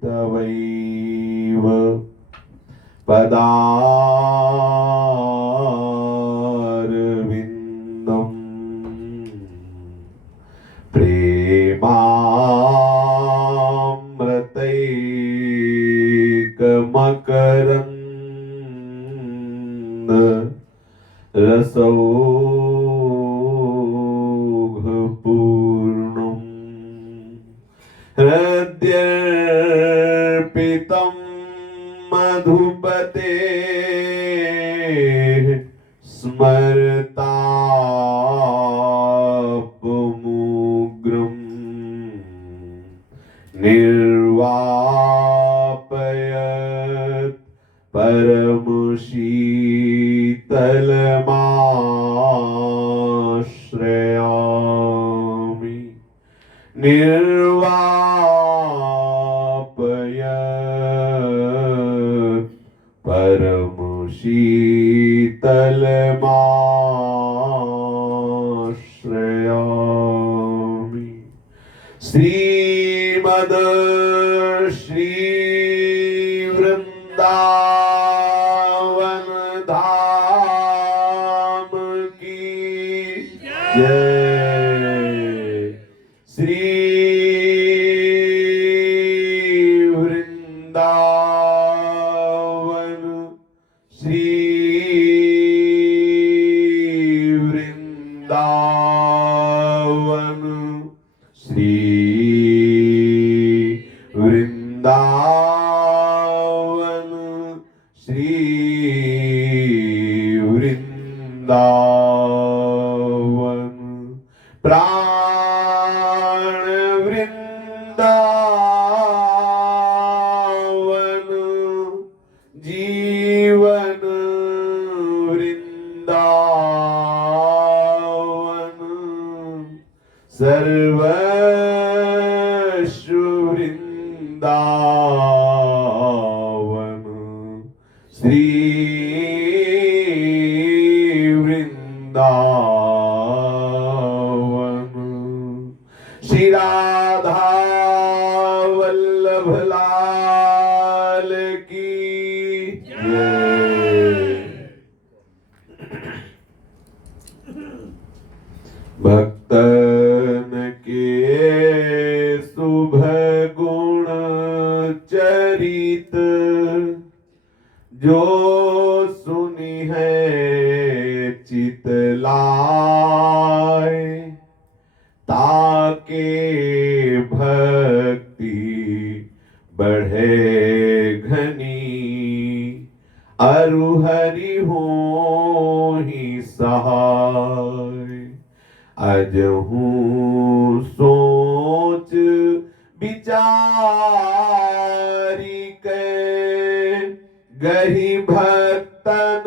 तवैव पदारविन्दं प्रेमामृतैकमकरन्द रसौघपूर्णम् हृद्यर्पितं मधुपते स्मरतापमुग्रं निर्वापयत् परमशीतलमाश्रयामि निर्वापयत् परमशीतलमाश्रयामि श्रीमद श्री वृंदावन धाम की जय। श्री वृंदावन श्री वृंदावन श्री वृंदावन श्री वृंदावन प्राण वृंदावन जीवन वृंदावन सर्वस्व वृंदावन श्री वृंदावन श्री राधा वल्लभ लाल की जय। भक्तन के शुभ गुण चरित जो सुनी है चितलाए ताके भक्ति बढ़े घनी अरु हरि हो ही सहाय। अजहू सोच विचारी के गही भक्तन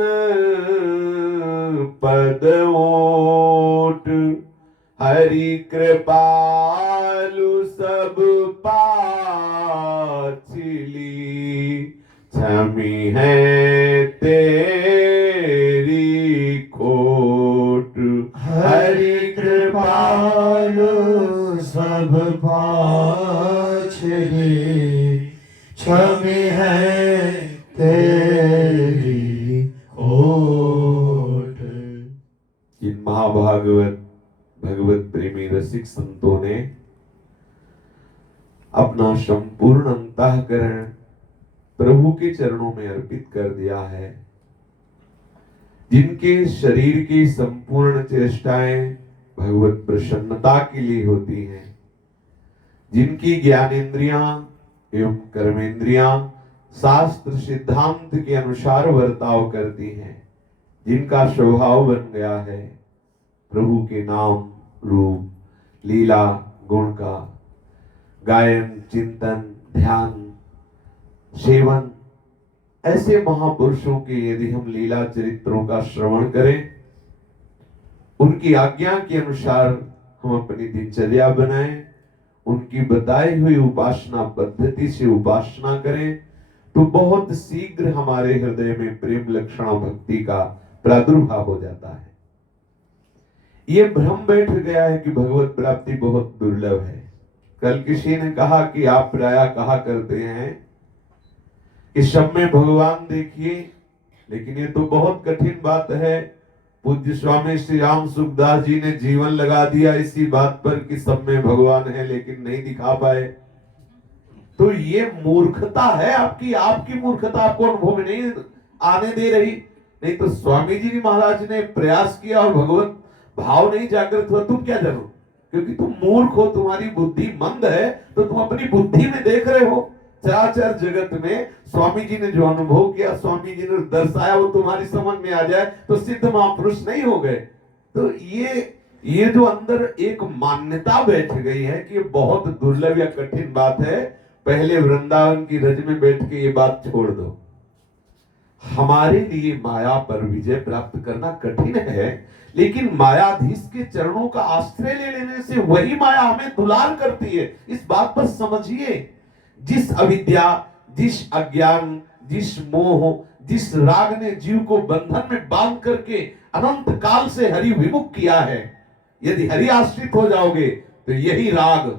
पद ओट हरि कृपालु सब पाछली क्षमी है तेरी खोट। हरि कृपालु सब पाछली क्षमी है तेरी खोट। इन महाभागवत भगवत प्रेमी रसिक संतों ने अपना संपूर्ण अंतःकरण प्रभु के चरणों में अर्पित कर दिया है। जिनके शरीर की संपूर्ण चेष्टाएं भगवत प्रसन्नता के लिए होती हैं, जिनकी ज्ञानेंद्रियां एवं कर्मेंद्रियां शास्त्र सिद्धांत के अनुसार वर्ताव करती हैं, जिनका स्वभाव बन गया है प्रभु के नाम रूप लीला गुण का गायन चिंतन ध्यान सेवन, ऐसे महापुरुषों के यदि हम लीला चरित्रों का श्रवण करें, उनकी आज्ञा के अनुसार हम अपनी दिनचर्या बनाएं, उनकी बताई हुई उपासना पद्धति से उपासना करें, तो बहुत शीघ्र हमारे हृदय में प्रेम लक्षणा भक्ति का प्रादुर्भाव हो जाता है। ये भ्रम बैठ गया है कि भगवत प्राप्ति बहुत दुर्लभ है। कल किसी ने कहा कि आप प्रायः कहा करते हैं कि सब में भगवान देखिए, लेकिन ये तो बहुत कठिन बात है। पूज्य स्वामी श्री राम सुखदास जी ने जीवन लगा दिया इसी बात पर कि सब में भगवान है, लेकिन नहीं दिखा पाए। तो ये मूर्खता है आपकी, आपकी मूर्खता आपको अनुभव में नहीं आने दे रही। नहीं तो स्वामी जी ने महाराज ने प्रयास किया और भगवत भाव नहीं जागृत हुआ, तुम क्या जानो? क्योंकि तुम मूर्ख हो, तुम्हारी बुद्धि मंद है, तो तुम अपनी बुद्धि में देख रहे हो। चराचर जगत में स्वामी जी ने जो अनुभव किया, स्वामी जी ने दर्शाया, वो तुम्हारी समझ में आ जाए तो सिद्ध महापुरुष नहीं हो गए। तो ये जो अंदर एक मान्यता बैठ गई है कि ये बहुत दुर्लभ या कठिन बात है, पहले वृंदावन की रज में बैठ के ये बात छोड़ दो। हमारे लिए माया पर विजय प्राप्त करना कठिन है, लेकिन मायाधीश के चरणों का आश्रय ले लेने से वही माया हमें दुलार करती है। इस बात पर समझिए, जिस अविद्या, जिस अज्ञान, जिस मोह, जिस राग ने जीव को बंधन में बांध करके अनंत काल से हरि विमुख किया है, यदि हरि आश्रित हो जाओगे तो यही राग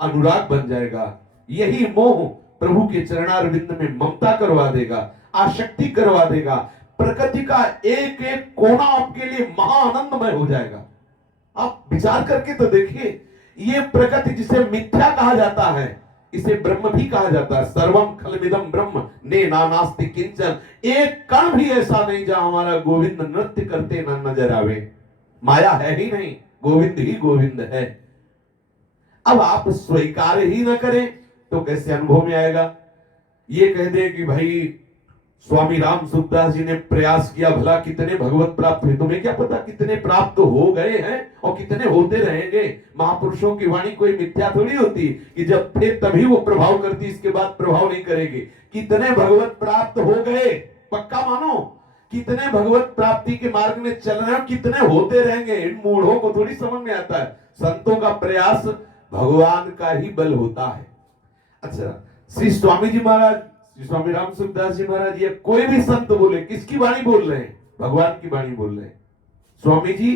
अनुराग बन जाएगा, यही मोह प्रभु के चरणारविंद में ममता करवा देगा, आसक्ति करवा देगा। प्रकृति का एक एक कोना आपके लिए महाआनंदमय हो जाएगा। आप विचार करके तो देखिए, ये प्रकृति जिसे मिथ्या कहा जाता है, इसे ब्रह्म भी कहा जाता है। सर्वम खलमिदं ब्रह्म ने नास्ति किंचन, एक कण भी ऐसा नहीं जहां हमारा गोविंद नृत्य करते न नजर आवे। माया है ही नहीं, गोविंद ही गोविंद है। अब आप स्वीकार ही न करें तो कैसे अनुभव में आएगा? ये कह दे कि भाई स्वामी राम सुखदास जी ने प्रयास किया, भला कितने भगवत प्राप्त हुए, तुम्हें क्या पता कितने प्राप्त हो गए हैं और कितने होते रहेंगे। महापुरुषों की वाणी कोई मिथ्या थोड़ी होती कि जब थे तभी वो प्रभाव करती, इसके बाद प्रभाव नहीं करेगी। कितने भगवत प्राप्त हो गए पक्का मानो, कितने भगवत प्राप्ति के मार्ग में चल रहे हैं, कितने होते रहेंगे, इन मूढ़ों को थोड़ी समझ में आता है। संतों का प्रयास भगवान का ही बल होता है। अच्छा, श्री स्वामी जी महाराज, स्वामी राम सुखदास जी महाराज, ये कोई भी संत बोले, किसकी वाणी बोल रहे हैं? भगवान की वाणी बोल रहे हैं। स्वामी जी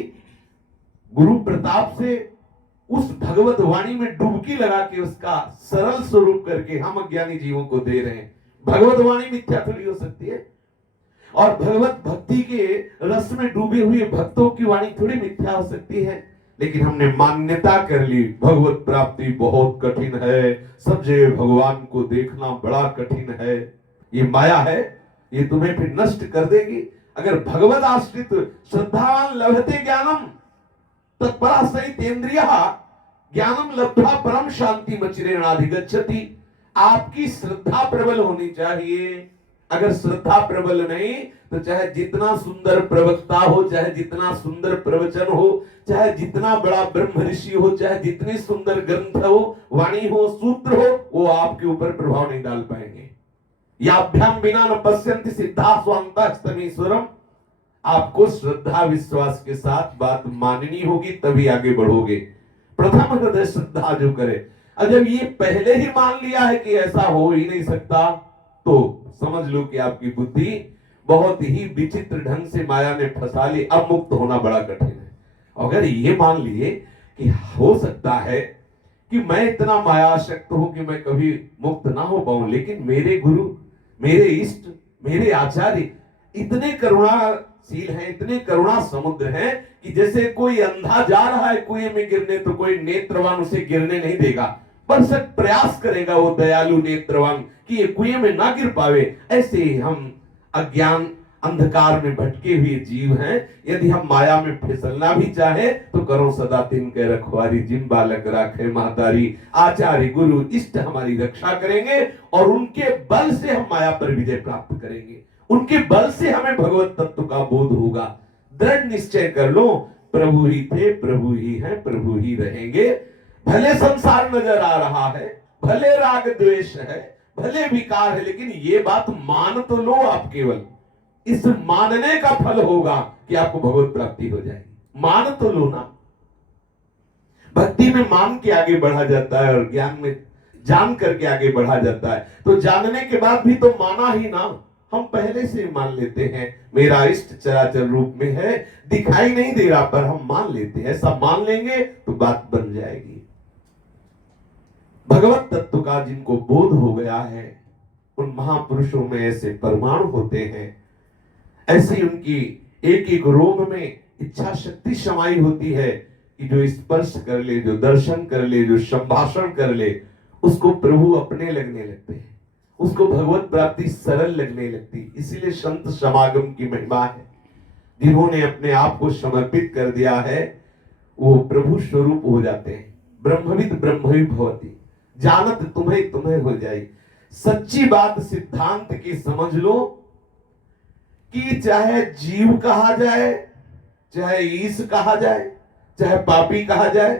गुरु प्रताप से उस भगवत वाणी में डुबकी लगा के उसका सरल स्वरूप करके हम अज्ञानी जीवों को दे रहे हैं। भगवत वाणी मिथ्या थोड़ी हो सकती है, और भगवत भक्ति के रस में डूबे हुए भक्तों की वाणी थोड़ी मिथ्या हो सकती है। लेकिन हमने मान्यता कर ली भगवत प्राप्ति बहुत कठिन है, सब जगह भगवान को देखना बड़ा कठिन है। ये माया है, ये तुम्हें फिर नष्ट कर देगी। अगर भगवत आश्रित श्रद्धावान लभते ज्ञानम तत्परा सहितेन्द्रियः ज्ञानम लब्ध्वा परम शांति मचिरेणाधिगच्छति। आपकी श्रद्धा प्रबल होनी चाहिए। अगर श्रद्धा प्रबल नहीं तो चाहे जितना सुंदर प्रवक्ता हो, चाहे जितना सुंदर प्रवचन हो, चाहे जितना बड़ा ब्रह्म ऋषि हो, चाहे जितनी सुंदर ग्रंथ हो, वाणी हो, सूत्र हो, वो आपके ऊपर प्रभाव नहीं डाल पाएंगे। याभ्याम बिना न पश्यन्ति सिद्धा स्वांतस्तमीश्वरम। आपको श्रद्धा विश्वास के साथ बात माननी होगी, तभी आगे बढ़ोगे। प्रथम हृदय श्रद्धा जो करे। और जब ये पहले ही मान लिया है कि ऐसा हो ही नहीं सकता, तो समझ लो कि आपकी बुद्धि बहुत ही विचित्र ढंग से माया ने फंसा ली। अब मुक्त होना बड़ा कठिन है। अगर ये मान लिए कि हो सकता है कि मैं इतना मायाशक्त हूं कि मैं कभी मुक्त ना हो पाऊं, लेकिन मेरे गुरु, मेरे इष्ट, मेरे आचार्य इतने करुणाशील हैं, इतने करुणा समुद्र हैं कि जैसे कोई अंधा जा रहा है कुएं में गिरने, तो कोई नेत्रवान उसे गिरने नहीं देगा, परसक प्रयास करेगा वो दयालु नेत्रवान कि ये कुएं में ना गिर पावे। ऐसे ही हम अज्ञान अंधकार में भटके हुए जीव हैं। यदि हम माया में फिसलना भी चाहे तो करो सदा तिनके रखवारी, जिन बालक राखे महतारी। आचार्य गुरु इष्ट हमारी रक्षा करेंगे और उनके बल से हम माया पर विजय प्राप्त करेंगे। उनके बल से हमें भगवत तत्व का बोध होगा। दृढ़ निश्चय कर लो, प्रभु ही थे, प्रभु ही हैं, प्रभु ही रहेंगे। भले संसार नजर आ रहा है, भले राग द्वेष है, भले विकार है, लेकिन ये बात मान तो लो आप। केवल इस मानने का फल होगा कि आपको भगवत प्राप्ति हो जाएगी। मान तो लो ना। भक्ति में मान के आगे बढ़ा जाता है और ज्ञान में जान करके आगे बढ़ा जाता है। तो जानने के बाद भी तो माना ही ना। हम पहले से मान लेते हैं मेरा इष्ट चराचर रूप में है, दिखाई नहीं दे रहा पर हम मान लेते हैं। ऐसा मान लेंगे तो बात बन जाएगी। भगवत तत्व का जिनको बोध हो गया है उन महापुरुषों में ऐसे परमाणु होते हैं, ऐसी उनकी एक एक रोम में इच्छा शक्ति समाई होती है कि जो स्पर्श कर ले, जो दर्शन कर ले, जो संभाषण कर ले, उसको प्रभु अपने लगने लगते हैं, उसको भगवत प्राप्ति सरल लगने लगती। इसीलिए संत समागम की महिमा है। जिन्होंने अपने आप को समर्पित कर दिया है वो प्रभु स्वरूप हो जाते हैं। ब्रह्मविद ब्रह्मवि भवति, जानत तुम्हें तुम्हें हो जाए। सच्ची बात सिद्धांत की समझ लो कि चाहे जीव कहा जाए, चाहे ईश कहा जाए, चाहे पापी कहा जाए,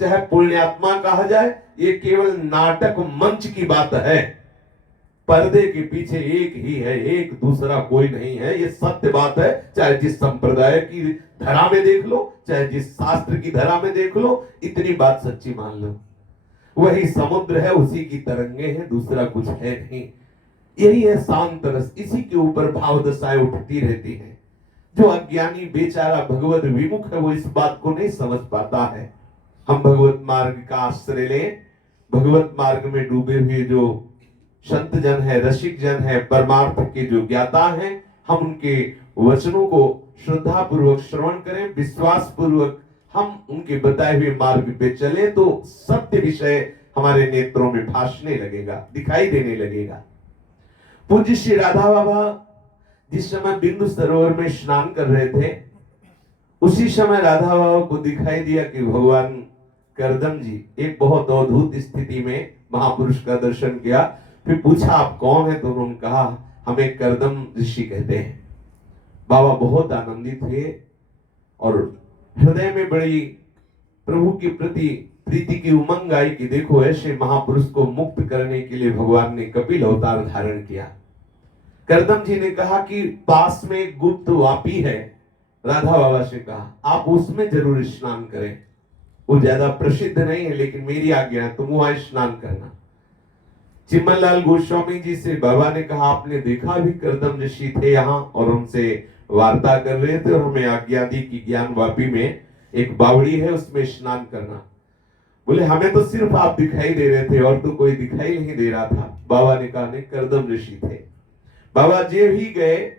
चाहे पुण्यात्मा कहा जाए, ये केवल नाटक मंच की बात है। पर्दे के पीछे एक ही है, एक दूसरा कोई नहीं है। ये सत्य बात है। चाहे जिस संप्रदाय की धरा में देख लो, चाहे जिस शास्त्र की धरा में देख लो, इतनी बात सच्ची मान लो। वही समुद्र है, उसी की तरंगे हैं, दूसरा कुछ है नहीं। यही है शांत रस, इसी के ऊपर भाव दशाएं उठती रहती हैं। जो अज्ञानी बेचारा भगवत विमुख है वो इस बात को नहीं समझ पाता है। हम भगवत मार्ग का आश्रय लें। भगवत मार्ग में डूबे हुए जो संत जन है, रसिक जन है, परमार्थ के जो ज्ञाता हैं, हम उनके वचनों को श्रद्धा पूर्वक श्रवण करें, विश्वास पूर्वक हम उनके बताए हुए मार्ग पे चले तो सत्य विषय हमारे नेत्रों में भासने लगेगा, दिखाई देने लगेगा। पूज्य श्री राधा बाबा जिस समय बिंदु सरोवर में स्नान कर रहे थे, उसी समय राधा बाबा को दिखाई दिया कि भगवान करदम जी एक बहुत अद्भुत स्थिति में महापुरुष का दर्शन किया। फिर पूछा आप कौन है, तो उन्होंने कहा हमें करदम ऋषि कहते हैं। बाबा बहुत आनंदित हुए और हृदय में बड़ी प्रभु के प्रति प्रीति की उमंग आई कि देखो ऐसे महापुरुष को मुक्त करने के लिए भगवान ने कपिल अवतार धारण किया। करदम जी ने कहा कि पास में एक गुप्त वापी है। राधा बाबा से कहा आप उसमें जरूर स्नान करें, वो ज्यादा प्रसिद्ध नहीं है लेकिन मेरी आज्ञा है, तुम वहां स्नान करना। चिमनलाल गोस्वामी जी से बाबा ने कहा आपने देखा भी करदम ऋषि थे यहाँ और उनसे वार्ता कर रहे थे और हमें आज्ञा दी कि ज्ञान वापी में एक बावड़ी है उसमें स्नान करना। बोले हमें तो सिर्फ आप दिखाई दे रहे थे और तो कोई दिखाई नहीं दे रहा था। बाबा ने कहा नहीं, करदम ऋषि थे। बाबा जी भी गए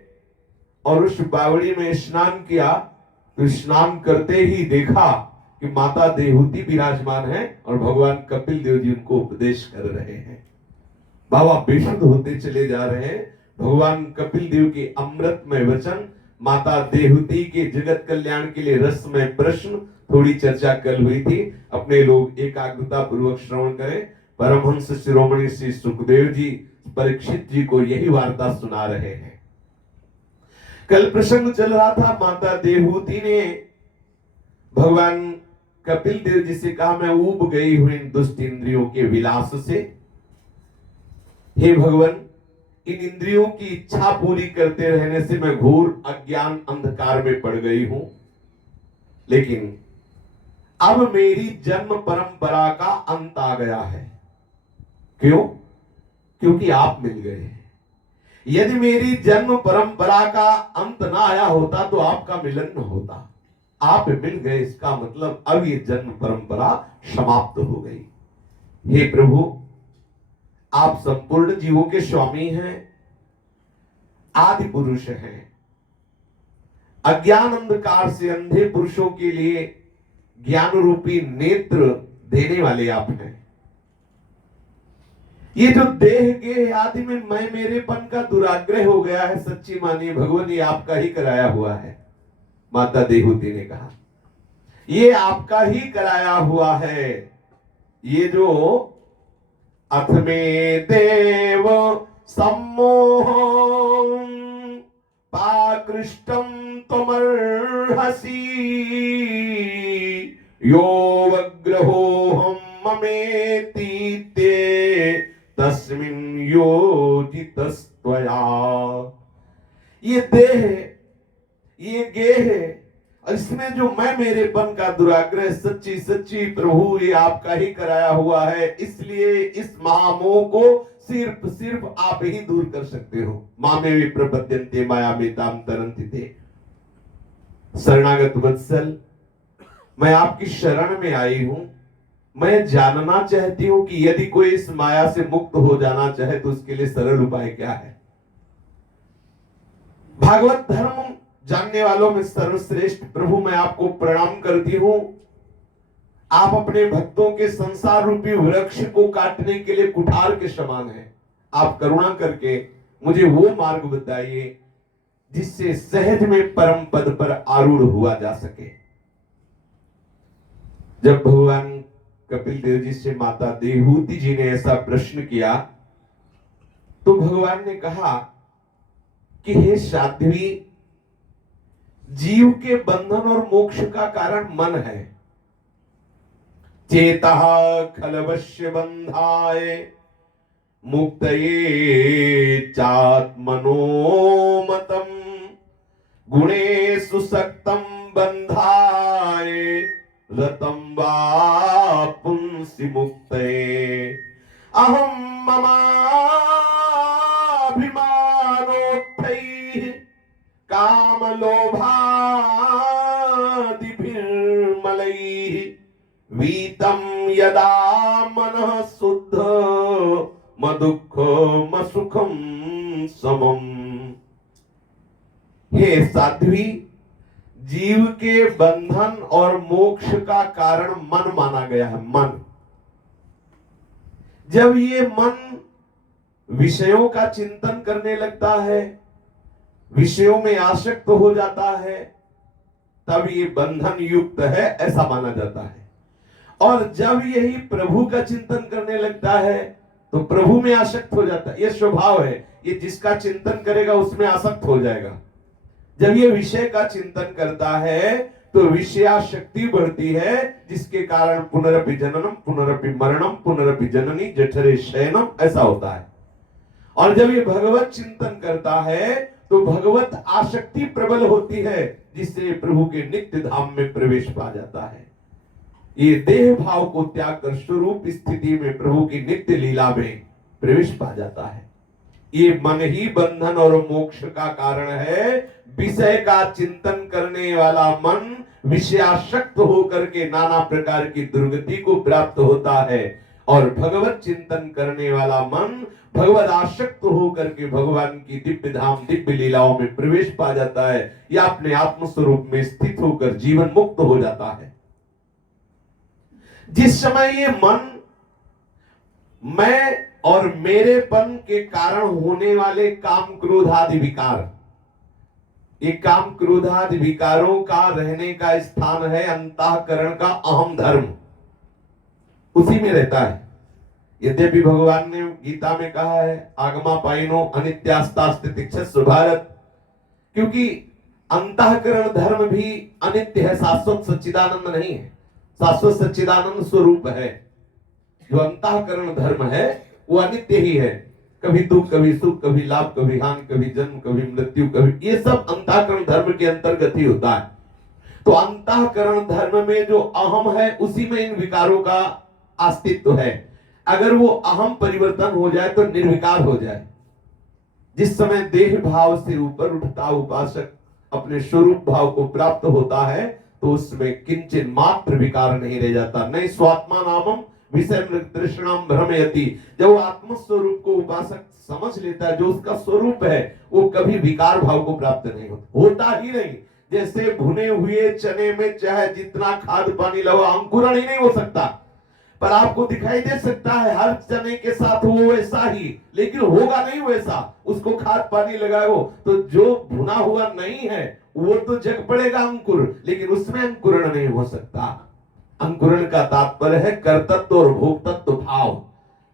और उस बावड़ी में स्नान किया तो स्नान करते ही देखा कि माता देहूती विराजमान है और भगवान कपिल देव जी उनको उपदेश कर रहे हैं। बाबा बेशुद्ध होते चले जा रहे हैं। भगवान कपिल देव के अमृतमय वचन, माता देहूती के जगत कल्याण के लिए रसमय प्रश्न, थोड़ी चर्चा कल हुई थी, अपने लोग एकाग्रता पूर्वक श्रवण करें। परमहंस शिरोमणि श्री सुखदेव जी परीक्षित जी को यही वार्ता सुना रहे हैं। कल प्रसंग चल रहा था, माता देहूती ने भगवान कपिल देव जी से कहा मैं ऊब गई हूं इन दुष्ट इंद्रियों के विलास से। हे भगवान, इन इंद्रियों की इच्छा पूरी करते रहने से मैं घोर अज्ञान अंधकार में पड़ गई हूं, लेकिन अब मेरी जन्म परंपरा का अंत आ गया है। क्यों? क्योंकि आप मिल गए। यदि मेरी जन्म परंपरा का अंत ना आया होता तो आपका मिलन न होता। आप मिल गए, इसका मतलब अब ये जन्म परंपरा समाप्त हो गई। हे प्रभु, आप संपूर्ण जीवों के स्वामी हैं, आदि पुरुष हैं। अज्ञान अंधकार से अंधे पुरुषों के लिए ज्ञान रूपी नेत्र देने वाले आप हैं। ये जो देह के आदि में मैं मेरेपन का दुराग्रह हो गया है, सच्ची मानिए भगवान ये आपका ही कराया हुआ है। माता देहूती ने कहा ये आपका ही कराया हुआ है। ये जो अथ में देव सम्मोह पाकृष्टम त्वमर्हसि यो वग्रहोऽहं ममेति ते तस्मिन् योजितस्त्वया। ये देह, ये गेह, और इसमें जो मैं मेरेपन का दुराग्रह सच्ची सच्ची प्रभु ये आपका ही कराया हुआ है, इसलिए इस महामोह को सिर्फ सिर्फ आप ही दूर कर सकते हो। मामे विप्रपद्यन्ते माया में ताम तरन्ति ते। शरणागत वत्सल, मैं आपकी शरण में आई हूं। मैं जानना चाहती हूं कि यदि कोई इस माया से मुक्त हो जाना चाहे तो उसके लिए सरल उपाय क्या है। भागवत धर्म जानने वालों में सर्वश्रेष्ठ प्रभु मैं आपको प्रणाम करती हूं। आप अपने भक्तों के संसार रूपी वृक्ष को काटने के लिए कुठार के समान हैं। आप करुणा करके मुझे वो मार्ग बताइए जिससे सहज में परम पद पर आरूढ़ हुआ जा सके। जब भगवान कपिल देव जी से माता देवहूति जी ने ऐसा प्रश्न किया तो भगवान ने कहा कि हे साध्वी, जीव के बंधन और मोक्ष का कारण मन है। चेतः खलवश्य बंधाय मुक्तये चात्मनो मतम गुणेषु सक्तं बंधाय रतं वा पुंसि मुक्तये अहं ममाभिमानोत्थैः कामलोभादिभिर्मलैः वीतं यदा मनः शुद्ध मदुःखमसुखं समम्। हे साध्वी, जीव के बंधन और मोक्ष का कारण मन माना गया है। मन, जब ये मन विषयों का चिंतन करने लगता है, विषयों में आसक्त हो जाता है, तब ये बंधन युक्त है ऐसा माना जाता है। और जब यही प्रभु का चिंतन करने लगता है तो प्रभु में आसक्त हो जाता है। ये स्वभाव है, ये जिसका चिंतन करेगा उसमें आसक्त हो जाएगा। जब ये विषय का चिंतन करता है तो विषयाशक्ति बढ़ती है, जिसके कारण पुनरपि जननम पुनरपि मरणम पुनरपि जननी जठरे शयनम ऐसा होता है। और जब ये भगवत चिंतन करता है तो भगवत आसक्ति प्रबल होती है, जिससे प्रभु के नित्य धाम में प्रवेश पा जाता है। ये देह भाव को त्याग कर स्वरूप स्थिति में प्रभु की नित्य लीला में प्रवेश पा जाता है। ये मन ही बंधन और मोक्ष का कारण है। विषय का चिंतन करने वाला मन विषयासक्त होकर के नाना प्रकार की दुर्गति को प्राप्त होता है, और भगवत चिंतन करने वाला मन भगवत आसक्त होकर के भगवान की दिव्य धाम दिव्य लीलाओं में प्रवेश पा जाता है, या अपने आत्म स्वरूप में स्थित होकर जीवन मुक्त हो जाता है। जिस समय ये मन मैं और मेरेपन के कारण होने वाले काम क्रोध आदि विकार, ये काम क्रोध आदि विकारों का रहने का स्थान है अंतःकरण का अहम धर्म, उसी में रहता है। यद्यपि भगवान ने गीता में कहा है आगमा पाइनो अनित्यास्तास्तितिक्षस्व भारत, क्योंकि अंतःकरण धर्म भी अनित्य है, शाश्वत सच्चिदानंद नहीं है। शाश्वत सच्चिदानंद स्वरूप है। जो अंतःकरण धर्म है वो अनित्य ही है। कभी दुख, कभी सुख, कभी लाभ, कभी हानि, कभी जन्म, कभी मृत्यु, कभी, ये सब अंतःकरण धर्म के अंतर्गत ही होता है। तो अंतःकरण धर्म में जो अहम है उसी में इन विकारों का अस्तित्व है। अगर वो अहम परिवर्तन हो जाए तो निर्विकार हो जाए। जिस समय देह भाव से ऊपर उठता उपासक अपने स्वरूप भाव को प्राप्त होता है तो उसमें किंचित मात्र विकार नहीं रह जाता। नहीं स्वात्मा नामम विषय तृष्णाम भ्रमयति। जब वो आत्म स्वरूप को उपासक समझ लेता है, जो उसका स्वरूप है, वो कभी विकार भाव को प्राप्त नहीं होता ही नहीं। जैसे भुने हुए चने में चाहे जितना खाद पानी लगाओ अंकुरण ही नहीं हो सकता, पर आपको दिखाई दे सकता है हर चने के साथ वो वैसा ही, लेकिन होगा नहीं वैसा। उसको खाद पानी लगाओ तो जो भुना हुआ नहीं है वो तो जग पड़ेगा अंकुर, लेकिन उसमें अंकुरण नहीं हो सकता। अंकुरण का तात्पर्य है कर्तृत्व और भोक्तत्व भाव।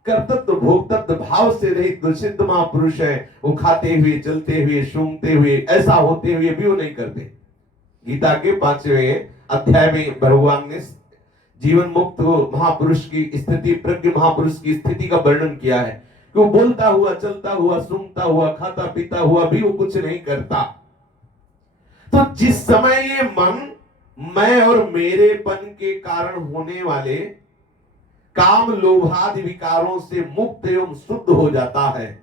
कर्तृत्व भोक्तत्व भाव से रहित तो सिद्ध महापुरुष है। वो खाते हुए, चलते हुए, सूंघते हुए, ऐसा होते हुए भी वो नहीं करते। गीता के 5वें अध्याय में भगवान ने जीवन मुक्त महापुरुष की स्थिति, प्रज्ञ महापुरुष की स्थिति का वर्णन किया है कि वो बोलता हुआ, चलता हुआ, सूंघता हुआ, खाता पीता हुआ भी वो कुछ नहीं करता। तो जिस समय ये मन मैं और मेरेपन के कारण होने वाले काम लोभादि विकारों से मुक्त एवं शुद्ध हो जाता है,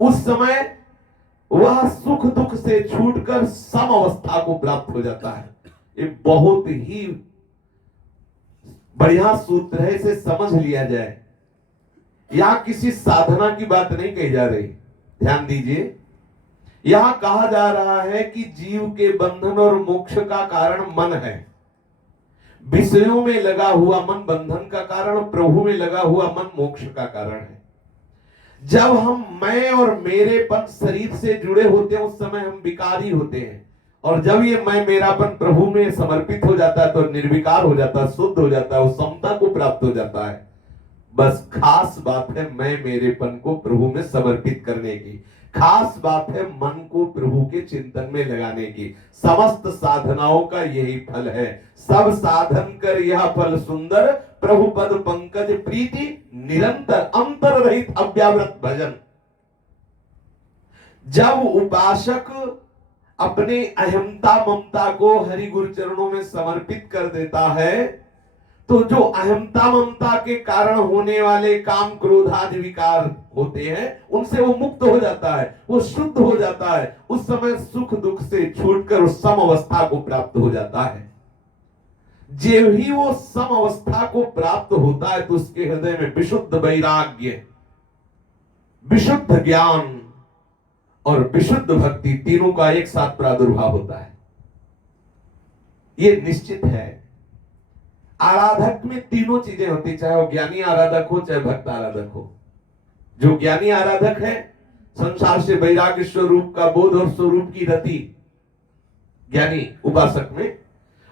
उस समय वह सुख दुख से छूटकर सम अवस्था को प्राप्त हो जाता है। ये बहुत ही बढ़िया सूत्र है, इसे समझ लिया जाए। यहां किसी साधना की बात नहीं कही जा रही, ध्यान दीजिए। यहां कहा जा रहा है कि जीव के बंधन और मोक्ष का कारण मन है। विषयों में लगा हुआ मन बंधन का कारण, प्रभु में लगा हुआ मन मोक्ष का कारण है। जब हम मैं और मेरेपन शरीर से जुड़े होते हैं, उस समय हम विकारी होते हैं, और जब ये मैं मेरापन प्रभु में समर्पित हो जाता है तो निर्विकार हो जाता है, शुद्ध हो जाता है, वो समता को प्राप्त हो जाता है। बस खास बात है मैं मेरेपन को प्रभु में समर्पित करने की, खास बात है मन को प्रभु के चिंतन में लगाने की। समस्त साधनाओं का यही फल है। सब साधन कर यह फल सुंदर, प्रभु पद पंकज प्रीति निरंतर, अंतर रहित अव्यावृत भजन। जब उपासक अपने अहमता ममता को हरि गुरु चरणों में समर्पित कर देता है, तो जो अहमता ममता के कारण होने वाले काम क्रोध आदि विकार होते हैं, उनसे वो मुक्त हो जाता है, वो शुद्ध हो जाता है। उस समय सुख दुख से छूटकर उस सम अवस्था को प्राप्त हो जाता है। जब ही वो सम अवस्था को प्राप्त होता है तो उसके हृदय में विशुद्ध वैराग्य, विशुद्ध ज्ञान और विशुद्ध भक्ति, तीनों का एक साथ प्रादुर्भाव होता है। ये निश्चित है। आराधक में तीनों चीजें होती, चाहे वो ज्ञानी आराधक हो चाहे भक्त आराधक हो। जो ज्ञानी आराधक है, संसार से वैराग्य स्वरूप का बोध और स्वरूप की रति ज्ञानी उपासक में,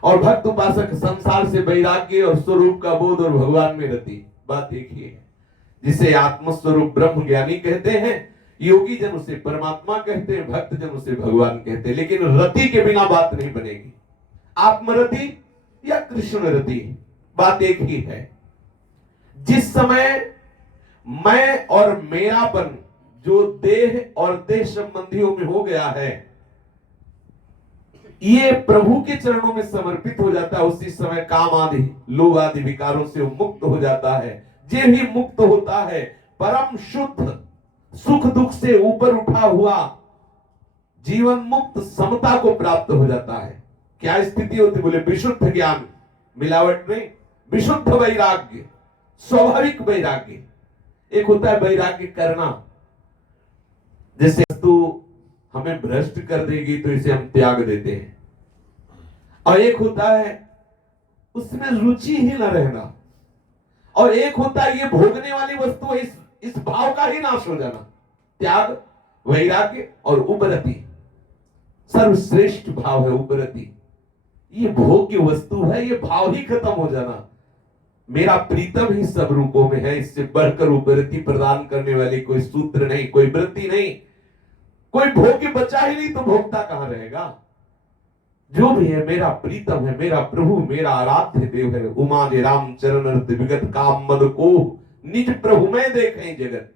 और भक्त उपासक संसार से वैराग्य और स्वरूप का बोध और भगवान में रति। बात एक ही है। जिसे आत्मस्वरूप ब्रह्म ज्ञानी कहते हैं, योगी जन उसे परमात्मा कहते हैं, भक्त जन उसे भगवान कहते हैं। लेकिन रति के बिना बात नहीं बनेगी। आत्मरति या कृष्ण रति, बात एक ही है। जिस समय मैं और मेरापन जो देह और देह संबंधियों में हो गया है, ये प्रभु के चरणों में समर्पित हो जाता है, उसी समय काम आदि लोभ आदि विकारों से मुक्त हो जाता है। जे भी मुक्त होता है, परम शुद्ध सुख दुख से ऊपर उठा हुआ जीवन मुक्त समता को प्राप्त हो जाता है। क्या स्थिति होती? बोले विशुद्ध ज्ञान, मिलावट नहीं, विशुद्ध वैराग्य, स्वाभाविक वैराग्य। एक होता है वैराग्य करना, जैसे वस्तु हमें भ्रष्ट कर देगी तो इसे हम त्याग देते हैं, और एक होता है उसमें रुचि ही न रहना, और एक होता है ये भोगने वाली वस्तु इस भाव का ही नाश हो जाना। त्याग, वैराग्य और उपरति, सर्वश्रेष्ठ भाव है उपरति। ये भोग की वस्तु है, ये भाव ही खत्म हो जाना। मेरा प्रीतम ही सब रूपों में है, इससे बढ़कर उपरति प्रदान करने वाली कोई सूत्र नहीं, कोई वृत्ति नहीं, कोई भोग्य बचा ही नहीं तो भोक्ता कहां रहेगा। जो भी है मेरा प्रीतम है, मेरा प्रभु, मेरा आराध्य देव है। उमा जे राम चरण रत विगत काम मद को निज प्रभु में देखें जगत।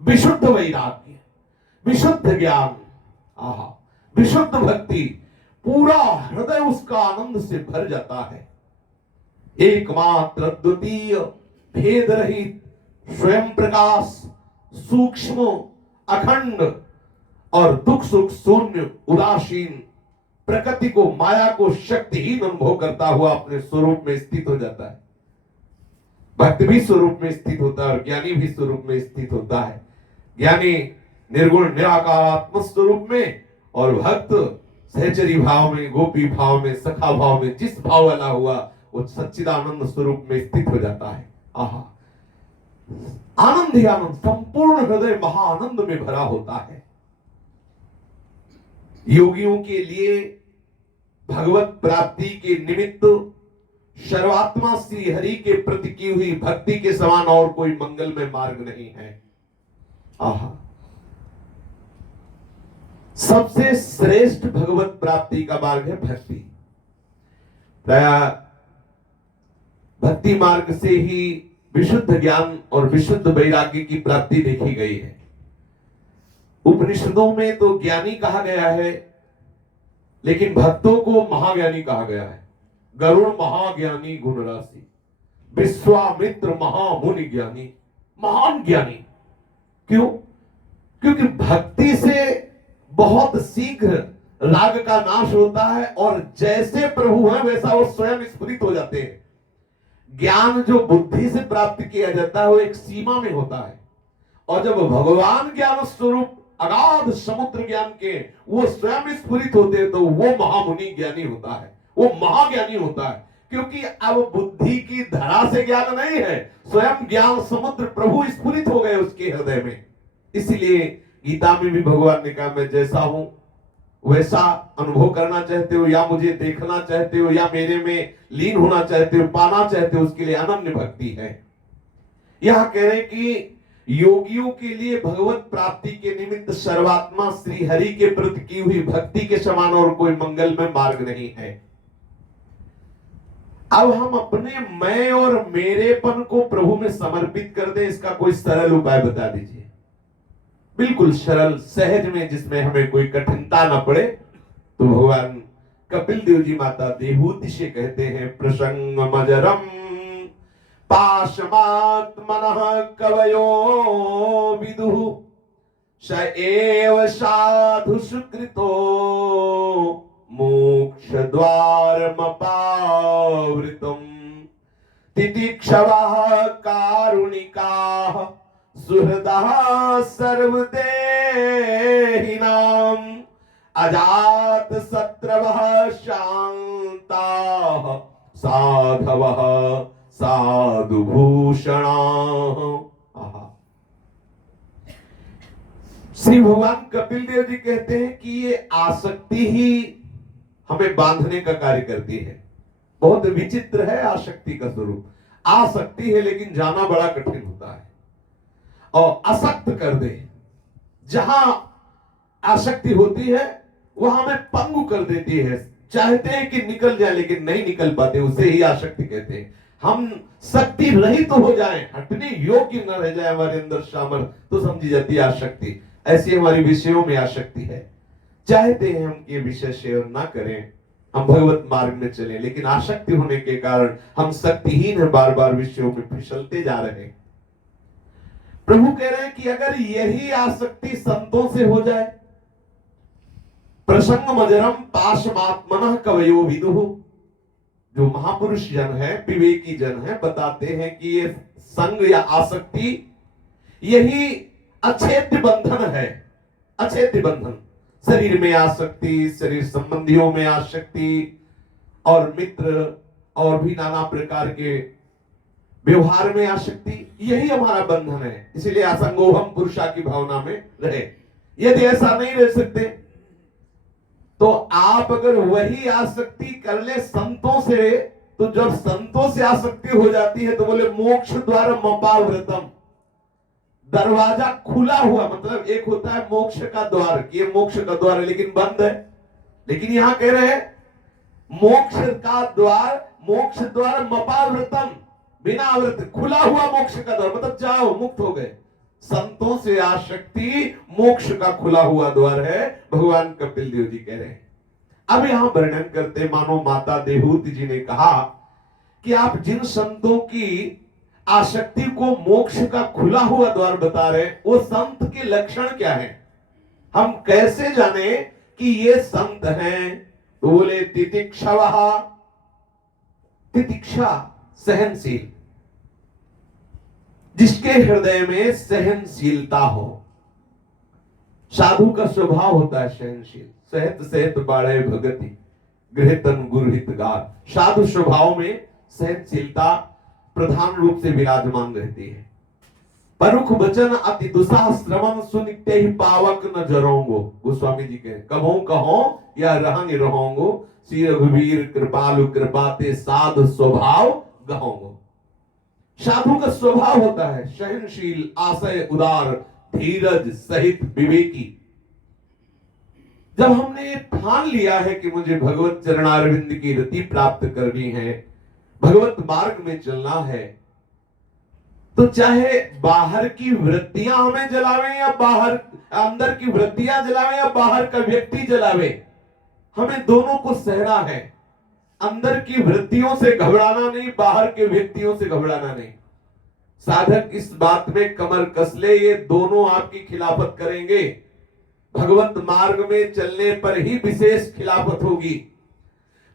विशुद्ध वैराग्य, विशुद्ध ज्ञान, आहा, विशुद्ध भक्ति, पूरा हृदय उसका आनंद से भर जाता है। एकमात्र अद्वितीय भेद रहित स्वयं प्रकाश, सूक्ष्म, अखंड और दुख सुख शून्य, उदासीन प्रकृति को, माया को शक्तिहीन अनुभव करता हुआ अपने स्वरूप में स्थित हो जाता है। भक्त भी स्वरूप में स्थित होता है और ज्ञानी भी स्वरूप में स्थित होता है। ज्ञानी निर्गुण निराकार आत्म स्वरूप में, और भक्त सहचरी भाव में, गोपी भाव में, सखा भाव में, जिस भाव वाला हुआ वो सच्चिदानंद स्वरूप में स्थित हो जाता है। आहा, आनंद ही आनंद, संपूर्ण हृदय महाआनंद में भरा होता है। योगियों के लिए भगवत प्राप्ति के निमित्त सर्वात्मा श्री हरि के प्रति की हुई भक्ति के समान और कोई मंगलमय मार्ग नहीं है। आहा, सबसे श्रेष्ठ भगवत प्राप्ति का मार्ग है भक्ति। प्रायः भक्ति मार्ग से ही विशुद्ध ज्ञान और विशुद्ध वैराग्य की प्राप्ति देखी गई है। उपनिषदों में तो ज्ञानी कहा गया है, लेकिन भक्तों को महाज्ञानी कहा गया है। गरुड़ महाज्ञानी गुण राशि, विश्वामित्र महामुनि ज्ञानी, महान ज्ञानी। क्यों? क्योंकि भक्ति से बहुत शीघ्र राग का नाश होता है और जैसे प्रभु है वैसा वो स्वयं स्फुरित हो जाते हैं। ज्ञान जो बुद्धि से प्राप्त किया जाता है वो एक सीमा में होता है, और जब भगवान ज्ञान स्वरूप अगाध समुद्र ज्ञान के वो स्वयं स्फुरित होते हैं तो वो महामुनि ज्ञानी होता है, वो महाज्ञानी होता है। क्योंकि अब बुद्धि की धरा से ज्ञान नहीं है, स्वयं ज्ञान समुद्र प्रभु स्फुरित हो गए उसके हृदय में। इसलिए गीता में भी भगवान ने कहा, मैं जैसा हूं वैसा अनुभव करना चाहते हो, या मुझे देखना चाहते हो, या मेरे में लीन होना चाहते हो, पाना चाहते हो, उसके लिए अनन्य भक्ति है। यह कह रहे कि योगियों के लिए भगवत प्राप्ति के निमित्त सर्वात्मा श्री हरि के प्रति की हुई भक्ति के समान और कोई मंगलमय मार्ग नहीं है। अब हम अपने मैं और मेरेपन को प्रभु में समर्पित कर दें, इसका कोई सरल उपाय बता दीजिए, बिल्कुल सरल सहज में, जिसमें हमें कोई कठिनता न पड़े। तो भगवान कपिल देव जी माता देहूति से कहते हैं, प्रसंग मजरम पाशमात्मनः कवयो विदुः स एव साधु सुकृतो मोक्ष द्वारमपावृतम् तितिक्षवः कारुणिकाः सुहृदः सर्वदेहिनाम् अजात शत्रवः शान्ताः साधवः साधुभूषणाः। श्री भगवान कपिल देव जी कहते हैं कि ये आसक्ति ही हमें बांधने का कार्य करती है। बहुत विचित्र है आसक्ति का स्वरूप। आसक्ति है लेकिन जाना बड़ा कठिन होता है, और आसक्त कर दे। जहां आसक्ति होती है वहां हमें पंगु कर देती है। चाहते हैं कि निकल जाए लेकिन नहीं निकल पाते, उसे ही आसक्ति कहते हैं। हम शक्ति रहित तो हो जाएं, हटने योग्य न रह जाए हमारे अंदर सामर्थ्य, तो समझी जाती है आसक्ति। ऐसी हमारी विषयों में आसक्ति है। चाहते हैं हम ये विषय सेवन ना करें, हम भगवत मार्ग में चलें, लेकिन आसक्ति होने के कारण हम शक्तिहीन है, बार बार विषयों में फिसलते जा रहे हैं। प्रभु कह रहे हैं कि अगर यही आसक्ति संतों से हो जाए, प्रसंग मजरम पाशमात्मनः कवयो विदुः, जो महापुरुष जन है, विवेकी जन है, बताते हैं कि ये संग या आसक्ति यही अछेद्य बंधन है। अछेद्य बंधन, शरीर में आसक्ति, शरीर संबंधियों में आसक्ति, और मित्र और भी नाना प्रकार के व्यवहार में आसक्ति, यही हमारा बंधन है। इसलिए असंगोहम पुरुषा की भावना में रहे। यदि ऐसा नहीं रह सकते तो आप अगर वही आसक्ति कर ले संतों से, तो जब संतों से आसक्ति हो जाती है तो बोले मोक्ष द्वार मपावृतम, दरवाजा खुला हुआ। मतलब एक होता है मोक्ष का द्वार, कि ये मोक्ष का द्वार है लेकिन बंद है, लेकिन यहां कह रहे हैं मोक्ष का द्वार, मोक्ष द्वार मपावृतम, बिना आवृत, खुला हुआ मोक्ष का द्वार, मतलब जाओ मुक्त हो गए। संतों से आसक्ति मोक्ष का खुला हुआ द्वार है, भगवान कपिल देव जी कह रहे हैं। अब यहां वर्णन करते, मानो माता देहूति जी ने कहा कि आप जिन संतों की आसक्ति को मोक्ष का खुला हुआ द्वार बता रहे हैं, वो संत के लक्षण क्या हैं, हम कैसे जाने कि ये संत हैं? तो बोले तितिक्षवः, तितिक्षा सहनशील, जिसके हृदय में सहनशीलता हो। साधु का स्वभाव होता है सहनशील। सहत सहत बाढ़े भगति गृहतन गुरहित गार। साधु स्वभाव में सहनशीलता प्रधान रूप से विराजमान रहती है। परुख वचन अति दुसाह श्रवण सुनिते ही पावक न जरोंगो। गोस्वामी जी कहे, कबों कहो या रहंगे रहोंगो, श्री रघुवीर कृपालु कृपाते साधु स्वभाव गहोंगो। साधु का स्वभाव होता है सहनशील, आशय उदार, धीरज सहित विवेकी। जब हमने ठान लिया है कि मुझे भगवत चरणारविंद की रति प्राप्त करनी है, भगवत मार्ग में चलना है, तो चाहे बाहर की वृत्तियां हमें जलावे या बाहर, अंदर की वृत्तियां जलावे या बाहर का व्यक्ति जलावे, हमें दोनों को सहना है। अंदर की वृत्तियों से घबराना नहीं, बाहर के व्यक्तियों से घबराना नहीं। साधक इस बात में कमर कस ले, ये दोनों आपकी खिलाफत करेंगे। भगवत मार्ग में चलने पर ही विशेष खिलाफत होगी।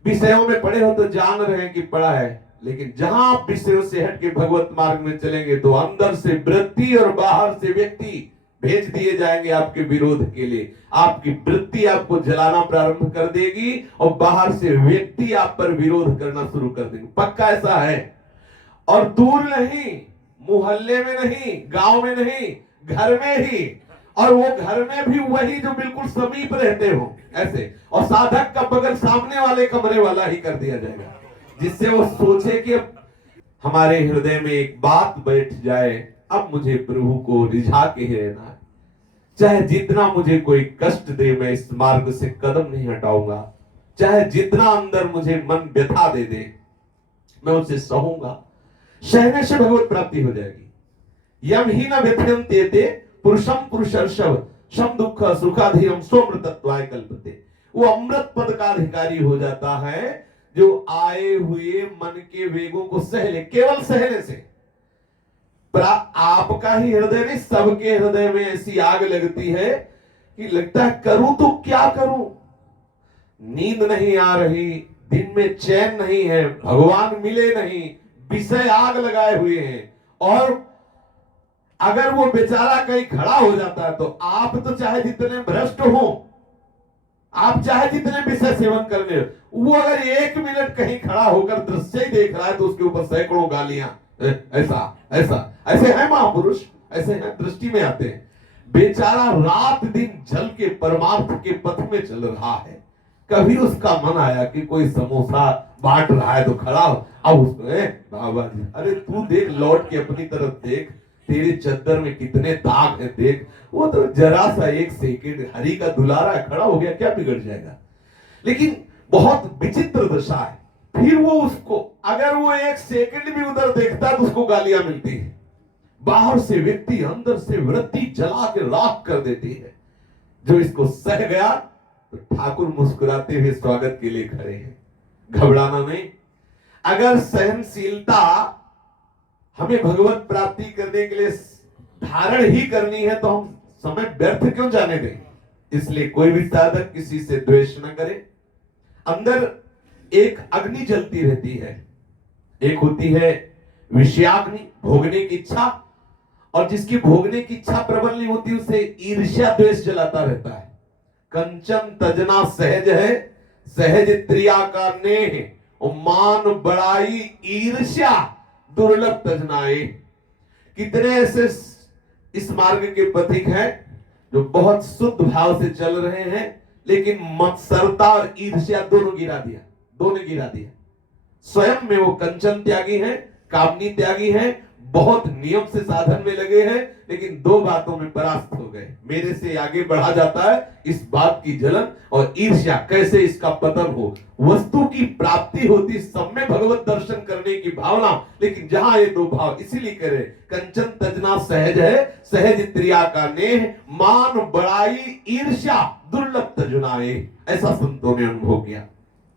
विषयों में पढ़े हो तो जान रहे हैं कि पढ़ा है, लेकिन जहां आप विषयों से हट के भगवत मार्ग में चलेंगे तो अंदर से वृत्ति और बाहर से व्यक्ति भेज दिए जाएंगे आपके विरोध के लिए। आपकी वृत्ति आपको जलाना प्रारंभ कर देगी और बाहर से व्यक्ति आप पर विरोध करना शुरू कर देंगे। पक्का ऐसा है। और दूर नहीं, मोहल्ले में नहीं, गांव में नहीं, घर में ही। और वो घर में भी वही जो बिल्कुल समीप रहते हो ऐसे। और साधक का बगल सामने वाले कमरे वाला ही कर दिया जाएगा, जिससे वो सोचे कि हमारे हृदय में एक बात बैठ जाए, अब मुझे प्रभु को रिझा के ही रहना है। चाहे जितना मुझे कोई कष्ट दे, मैं इस मार्ग से कदम नहीं हटाऊंगा। चाहे जितना अंदर मुझे मन व्यथा दे दे, मैं उसे सहूंगा। सहने से भगवत प्राप्ति हो जाएगी। यम ही न व्यथयन्ते पुरुषम पुरुषर्षभ शम दुख सुखाधीरम सोमृतत्वाय कल्पते। वो अमृत पद का अधिकारी हो जाता है जो आए हुए मन के वेगों को सह ले। केवल सहने से आपका ही हृदय नहीं, सबके हृदय में ऐसी आग लगती है कि लगता है करूं तो क्या करूं। नींद नहीं आ रही, दिन में चैन नहीं है, भगवान मिले नहीं, विषय आग लगाए हुए हैं। और अगर वो बेचारा कहीं खड़ा हो जाता है तो आप तो चाहे जितने भ्रष्ट हो, आप चाहे जितने विषय सेवन करने हो, वो अगर 1 मिनट कहीं खड़ा होकर दृश्य ही देख रहा है तो उसके ऊपर सैकड़ों गालियां। ऐसा ऐसा ऐसे है महापुरुष, ऐसे हैं, दृष्टि में आते हैं। बेचारा रात दिन जल के परमार्थ के पथ में चल रहा है। कभी उसका मन आया कि कोई समोसा बांट रहा है तो खड़ा हो, अब उसको बाबा जी, अरे तू देख, लौट के अपनी तरफ देख, तेरे चद्दर में कितने दाग है देख। वो तो जरा सा 1 सेकंड हरि का दुलारा है, खड़ा हो गया, क्या बिगड़ जाएगा। लेकिन बहुत विचित्र दशा है। फिर वो उसको, अगर वो 1 सेकंड भी उधर देखता है तो उसको गालियां मिलती है। बाहर से व्यक्ति, अंदर से वृत्ति जला के राख कर देती है। जो इसको सह गया तो ठाकुर मुस्कुराते हुए स्वागत के लिए खड़े हैं। घबराना नहीं। अगर सहनशीलता हमें भगवत प्राप्ति करने के लिए धारण ही करनी है तो हम समय व्यर्थ क्यों जाने दें। इसलिए कोई भी साधक किसी से द्वेष न करे। अंदर एक अग्नि जलती रहती है। एक होती है विषयाग्नि, भोगने की इच्छा, और जिसकी भोगने की इच्छा प्रबल नहीं होती उसे ईर्ष्या द्वेष जलाता रहता है। कंचन तजना सहज है, सहज त्रिया का नेह, और मान बड़ाई ईर्ष्या दुर्लभ तजनाए। कितने ऐसे इस मार्ग के पथिक हैं जो बहुत शुद्ध भाव से चल रहे हैं, लेकिन मत्सरता और ईर्ष्या दोनों गिरा दिया, दोनों गिरा दिया। स्वयं में वो कंचन त्यागी हैं, कामनी त्यागी हैं, बहुत नियम से साधन में लगे हैं, लेकिन 2 बातों में परास्त हो गए। मेरे से आगे बढ़ा जाता है इस बात की जलन और ईर्ष्या, कैसे इसका पतन हो। वस्तु की प्राप्ति होती सब में भगवत दर्शन करने की भावना, लेकिन जहां ये 2 भाव इसीलिए करे। कंचन तजना सहज है, सहज त्रिया का नेह, मान बड़ाई ईर्ष्या दुर्लभ तजुनाए। ऐसा संतों ने अनुभव किया।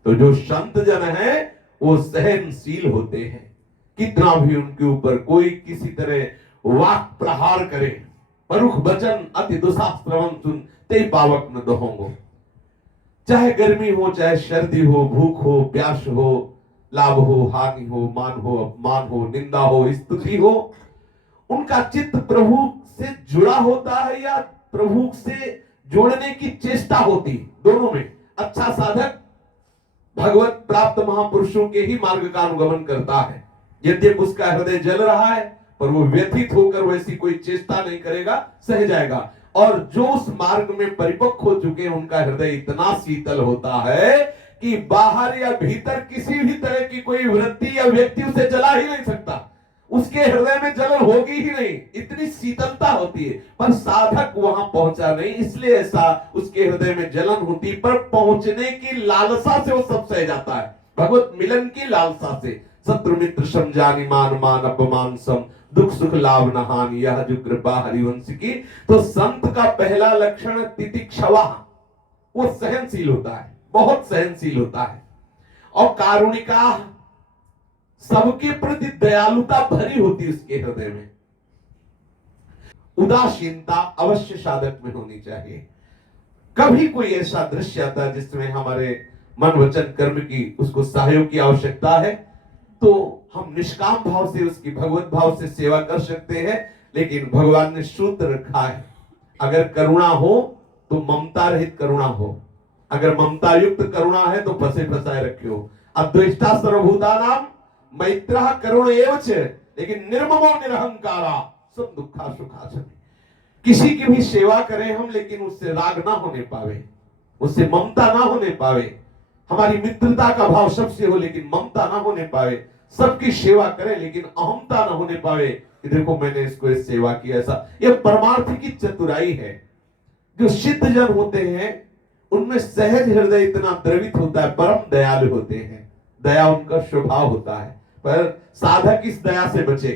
तो जो संत जन है वो सहनशील होते हैं। कितना भी उनके ऊपर कोई किसी तरह वाक प्रहार करे, परुख वचन अति दुशास्त्रवम सुन ते पावक न दोहोंगो। चाहे गर्मी हो, चाहे सर्दी हो, भूख हो, प्यास हो, लाभ हो, हानि हो, मान हो, अपमान हो, निंदा हो, स्तुति हो, उनका चित्त प्रभु से जुड़ा होता है या प्रभु से जोड़ने की चेष्टा होती, दोनों में। अच्छा साधक भगवत प्राप्त महापुरुषों के ही मार्ग का अनुगमन करता है। यद्यपि उसका हृदय जल रहा है पर वो व्यथित होकर वैसी कोई चेष्टा नहीं करेगा, सह जाएगा। और जो उस मार्ग में परिपक्व हो चुके हैं उनका हृदय इतना शीतल होता है कि बाहर या भीतर किसी भी तरह की कोई वृत्ति या व्यक्ति उसे जला ही नहीं सकता। उसके हृदय में जलन होगी ही नहीं, इतनी शीतलता होती है। पर साधक वहां पहुंचा नहीं, इसलिए ऐसा उसके हृदय में जलन होती, पर पहुंचने की लालसा से वो सब सह जाता है। भगवत मिलन की लालसा से। शत्रु मित्र समझानी, मान मान अपमान सम, दुख सुख लाभ न हानि, यह जो कृपा हरिवंश की। तो संत का पहला लक्षण तितिक्षवा, वो सहनशील होता है, बहुत सहनशील होता है। और कारुणिका, सबके प्रति दयालुता भरी होती है उसके हृदय में। उदासीनता अवश्य साधक में होनी चाहिए। कभी कोई ऐसा दृश्य आता है जिसमें हमारे मन वचन कर्म की उसको सहयोग की आवश्यकता है, तो हम निष्काम भाव से उसकी भगवत भाव से सेवा कर सकते हैं। लेकिन भगवान ने सूत्र रखा है, अगर करुणा हो तो ममता रहित करुणा हो, अगर ममता युक्त करुणा है तो फंसे फंसाए रखियो। अद्वेष्टा सर्वभूतानां मैत्रः करुण एव च, लेकिन निर्ममो निरहंकारा सब दुखा सुखा सके। किसी की भी सेवा करें हम, लेकिन उससे राग ना होने पावे, उससे ममता ना होने पावे। हमारी मित्रता का भाव सबसे हो लेकिन ममता ना होने पावे। सबकी सेवा करें लेकिन अहमता ना होने पावे कि देखो मैंने इसको इस सेवा की। ऐसा यह परमार्थ की चतुराई है। जो सिद्ध जन होते हैं उनमें सहज हृदय इतना द्रवित होता है, परम दयालु होते हैं, दया उनका स्वभाव होता है। पर साधक इस दया से बचे,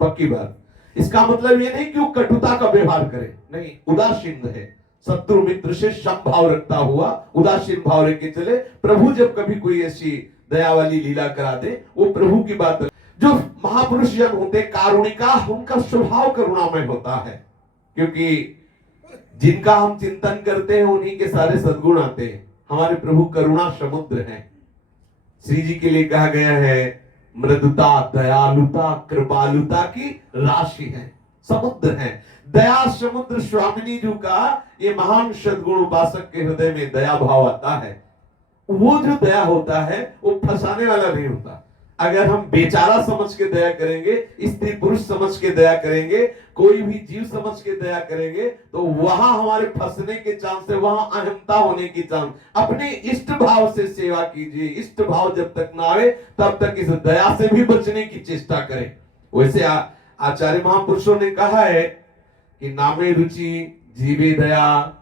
पक्की बात। इसका मतलब ये नहीं कि वो कटुता का व्यवहार करे, नहीं, उदासीन है, शत्रु मित्र से समभाव रखता हुआ उदासीन भाव रख के चले। प्रभु जब कभी कोई ऐसी दया वाली लीला करा दे, वो प्रभु की बात। जो महापुरुष जन होते कारुणिका, उनका स्वभाव करुणामय होता है, क्योंकि जिनका हम चिंतन करते हैं उन्हीं के सारे सद्गुण आते हैं। हमारे प्रभु करुणा समुद्र हैं। श्री जी के लिए कहा गया है मृदुता, दयालुता, कृपालुता की राशि है, समुद्र है। दया समुद्र स्वामिनी जी का ये महान सद्गुण उपासक के हृदय में दया भाव आता है। वो जो दया होता है वो फंसाने वाला नहीं होता। अगर हम बेचारा समझ के दया करेंगे, स्त्री पुरुष समझ के दया करेंगे, कोई भी जीव समझ के दया करेंगे, तो वहां हमारे फंसने के चांस है, वहां अहमता होने की चांस। अपने इष्ट भाव से सेवा कीजिए। इष्ट भाव जब तक ना आए तब तक इस दया से भी बचने की चेष्टा करें। वैसे आचार्य महापुरुषों ने कहा है कि नामे रुचि, जीवे दया,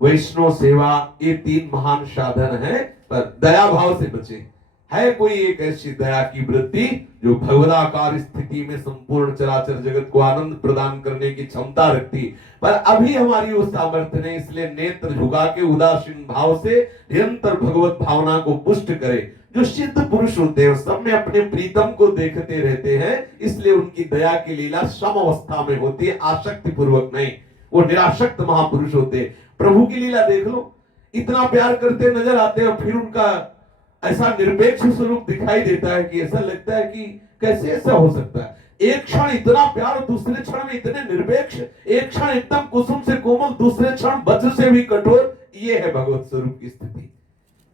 वैष्णव सेवा, ये तीन महान साधन है। पर दया भाव से बचे। है कोई एक ऐसी दया की वृत्ति जो भगवदाकार स्थिति में संपूर्ण चराचर जगत को आनंद प्रदान करने की क्षमता रखती, पर अभी हमारी वो सामर्थ्य नहीं। इसलिए नेत्र झुका के उदासीन भाव से निरंतर भगवत भावना को पुष्ट करे। जो सिद्ध पुरुष होते हैं सब में अपने प्रीतम को देखते रहते हैं, इसलिए उनकी दया की लीला सम अवस्था में होती है, आसक्ति पूर्वक नहीं। वो निरासक्त महापुरुष होते हैं। प्रभु की लीला देख लो, इतना प्यार करते नजर आते हैं, फिर उनका ऐसा निरपेक्ष स्वरूप दिखाई देता है कि ऐसा लगता है कि कैसे ऐसा हो सकता है। एक क्षण इतना प्यार, दूसरे क्षण में इतने निरपेक्ष, एक क्षण एकदम कुसुम से कोमल, दूसरे क्षण वज्र से भी कठोर। ये है भगवत स्वरूप की स्थिति।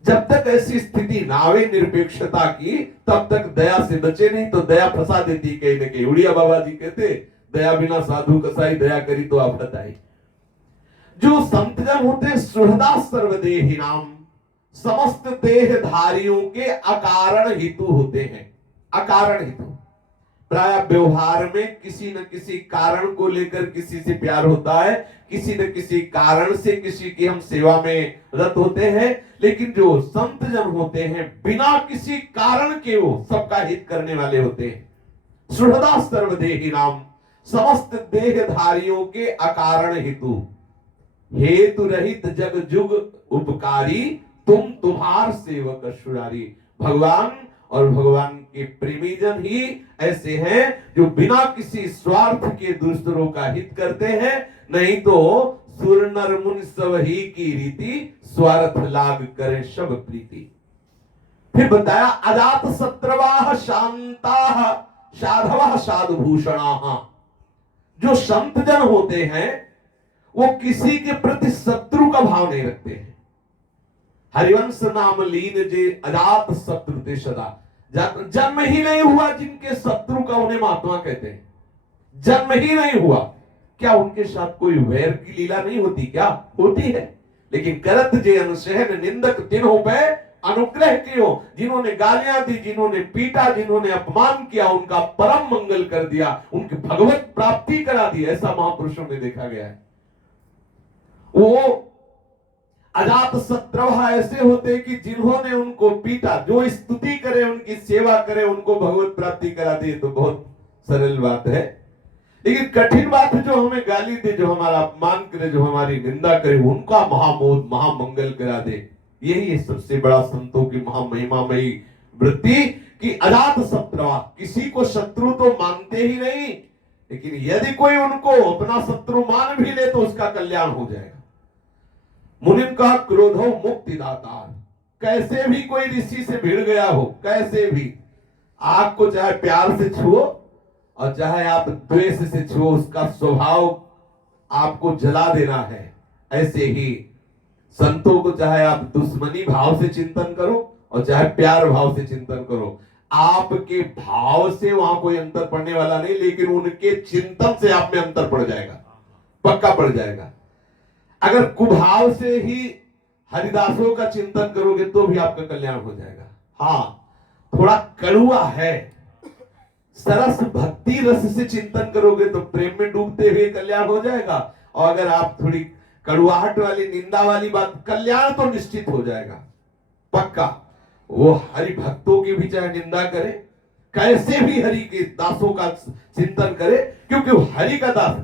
जब तक ऐसी स्थिति ना आवे निरपेक्षता की, तब तक दया से बचे नहीं, तो दया फंसा देती कहीं ना कहीं। उड़िया बाबा जी कहते, दया बिना साधु कसाई, दया करी तो आफत आई। जो संत जन होते हैं सुहृदा सर्वदेही नाम, समस्त देहधारियों के अकारण हितु होते हैं। अकारण हितु, प्राय व्यवहार में किसी न किसी कारण को लेकर किसी से प्यार होता है, किसी न किसी कारण से किसी की हम सेवा में रत होते हैं। लेकिन जो संत जन होते हैं बिना किसी कारण के वो सबका हित करने वाले होते हैं। सुहृदा सर्वदेही नाम, समस्त देहधारियों के अकारण हितु, हेतु रहित जग जुग उपकारी, तुम तुम्हार सेवक सुरारी। भगवान और भगवान के प्रेमी जन ही ऐसे हैं जो बिना किसी स्वार्थ के दूसरों का हित करते हैं। नहीं तो सुर नर मुनि सब ही की रीति, स्वार्थ लाग करे सब प्रीति। फिर बताया अजात शत्रवाः शांताः साधवः साधुभूषणाः। जो संत जन होते हैं वो किसी के प्रति शत्रु का भाव नहीं रखते हैं। हरिवंश नाम लीन जे अजात शत्रु ते सदा। जन्म ही नहीं हुआ जिनके शत्रु का उन्हें महात्मा कहते हैं। जन्म ही नहीं हुआ, क्या उनके साथ कोई वैर की लीला नहीं होती? क्या होती है। लेकिन करत जे अनुसहन निंदक तिन्हों पे अनुग्रह कियो। जिन्होंने गालियां दी, जिन्होंने पीटा, जिन्होंने अपमान किया, उनका परम मंगल कर दिया, उनकी भगवत प्राप्ति करा दी। ऐसा महापुरुषों में देखा गया है। वो अजात शत्रु ऐसे होते कि जिन्होंने उनको पीटा, जो स्तुति करे, उनकी सेवा करे, उनको भगवत प्राप्ति करा दी। तो बहुत सरल बात है। लेकिन कठिन बात है जो हमें गाली दे, जो हमारा अपमान करे, जो हमारी निंदा करे, उनका महामोद महामंगल करा दे। यही है सबसे बड़ा संतों की महामहिमामयी वृत्ति कि अजात शत्रु, किसी को शत्रु तो मानते ही नहीं, लेकिन यदि कोई उनको अपना शत्रु मान भी ले तो उसका कल्याण हो जाएगा। मुनिम का क्रोधो मुक्ति दातार, कैसे भी कोई ऋषि से भिड़ गया हो, कैसे भी, आग को चाहे प्यार से छुओ और चाहे आप द्वेष से छुओ, उसका स्वभाव आपको जला देना है। ऐसे ही संतों को चाहे आप दुश्मनी भाव से चिंतन करो और चाहे प्यार भाव से चिंतन करो, आपके भाव से वहां कोई अंतर पड़ने वाला नहीं, लेकिन उनके चिंतन से आप में अंतर पड़ जाएगा, पक्का पड़ जाएगा। अगर कुभाव से ही हरिदासों का चिंतन करोगे तो भी आपका कल्याण हो जाएगा। हाँ, थोड़ा कड़ुआ है, सरस भक्ति रस से चिंतन करोगे तो प्रेम में डूबते हुए कल्याण हो जाएगा। और अगर आप थोड़ी कड़ुआहट वाली, निंदा वाली बात, कल्याण तो निश्चित हो जाएगा, पक्का। वो हरि भक्तों की भी चाहे निंदा करे, कैसे भी हरि के दासों का चिंतन करे, क्योंकि वो हरि का दास,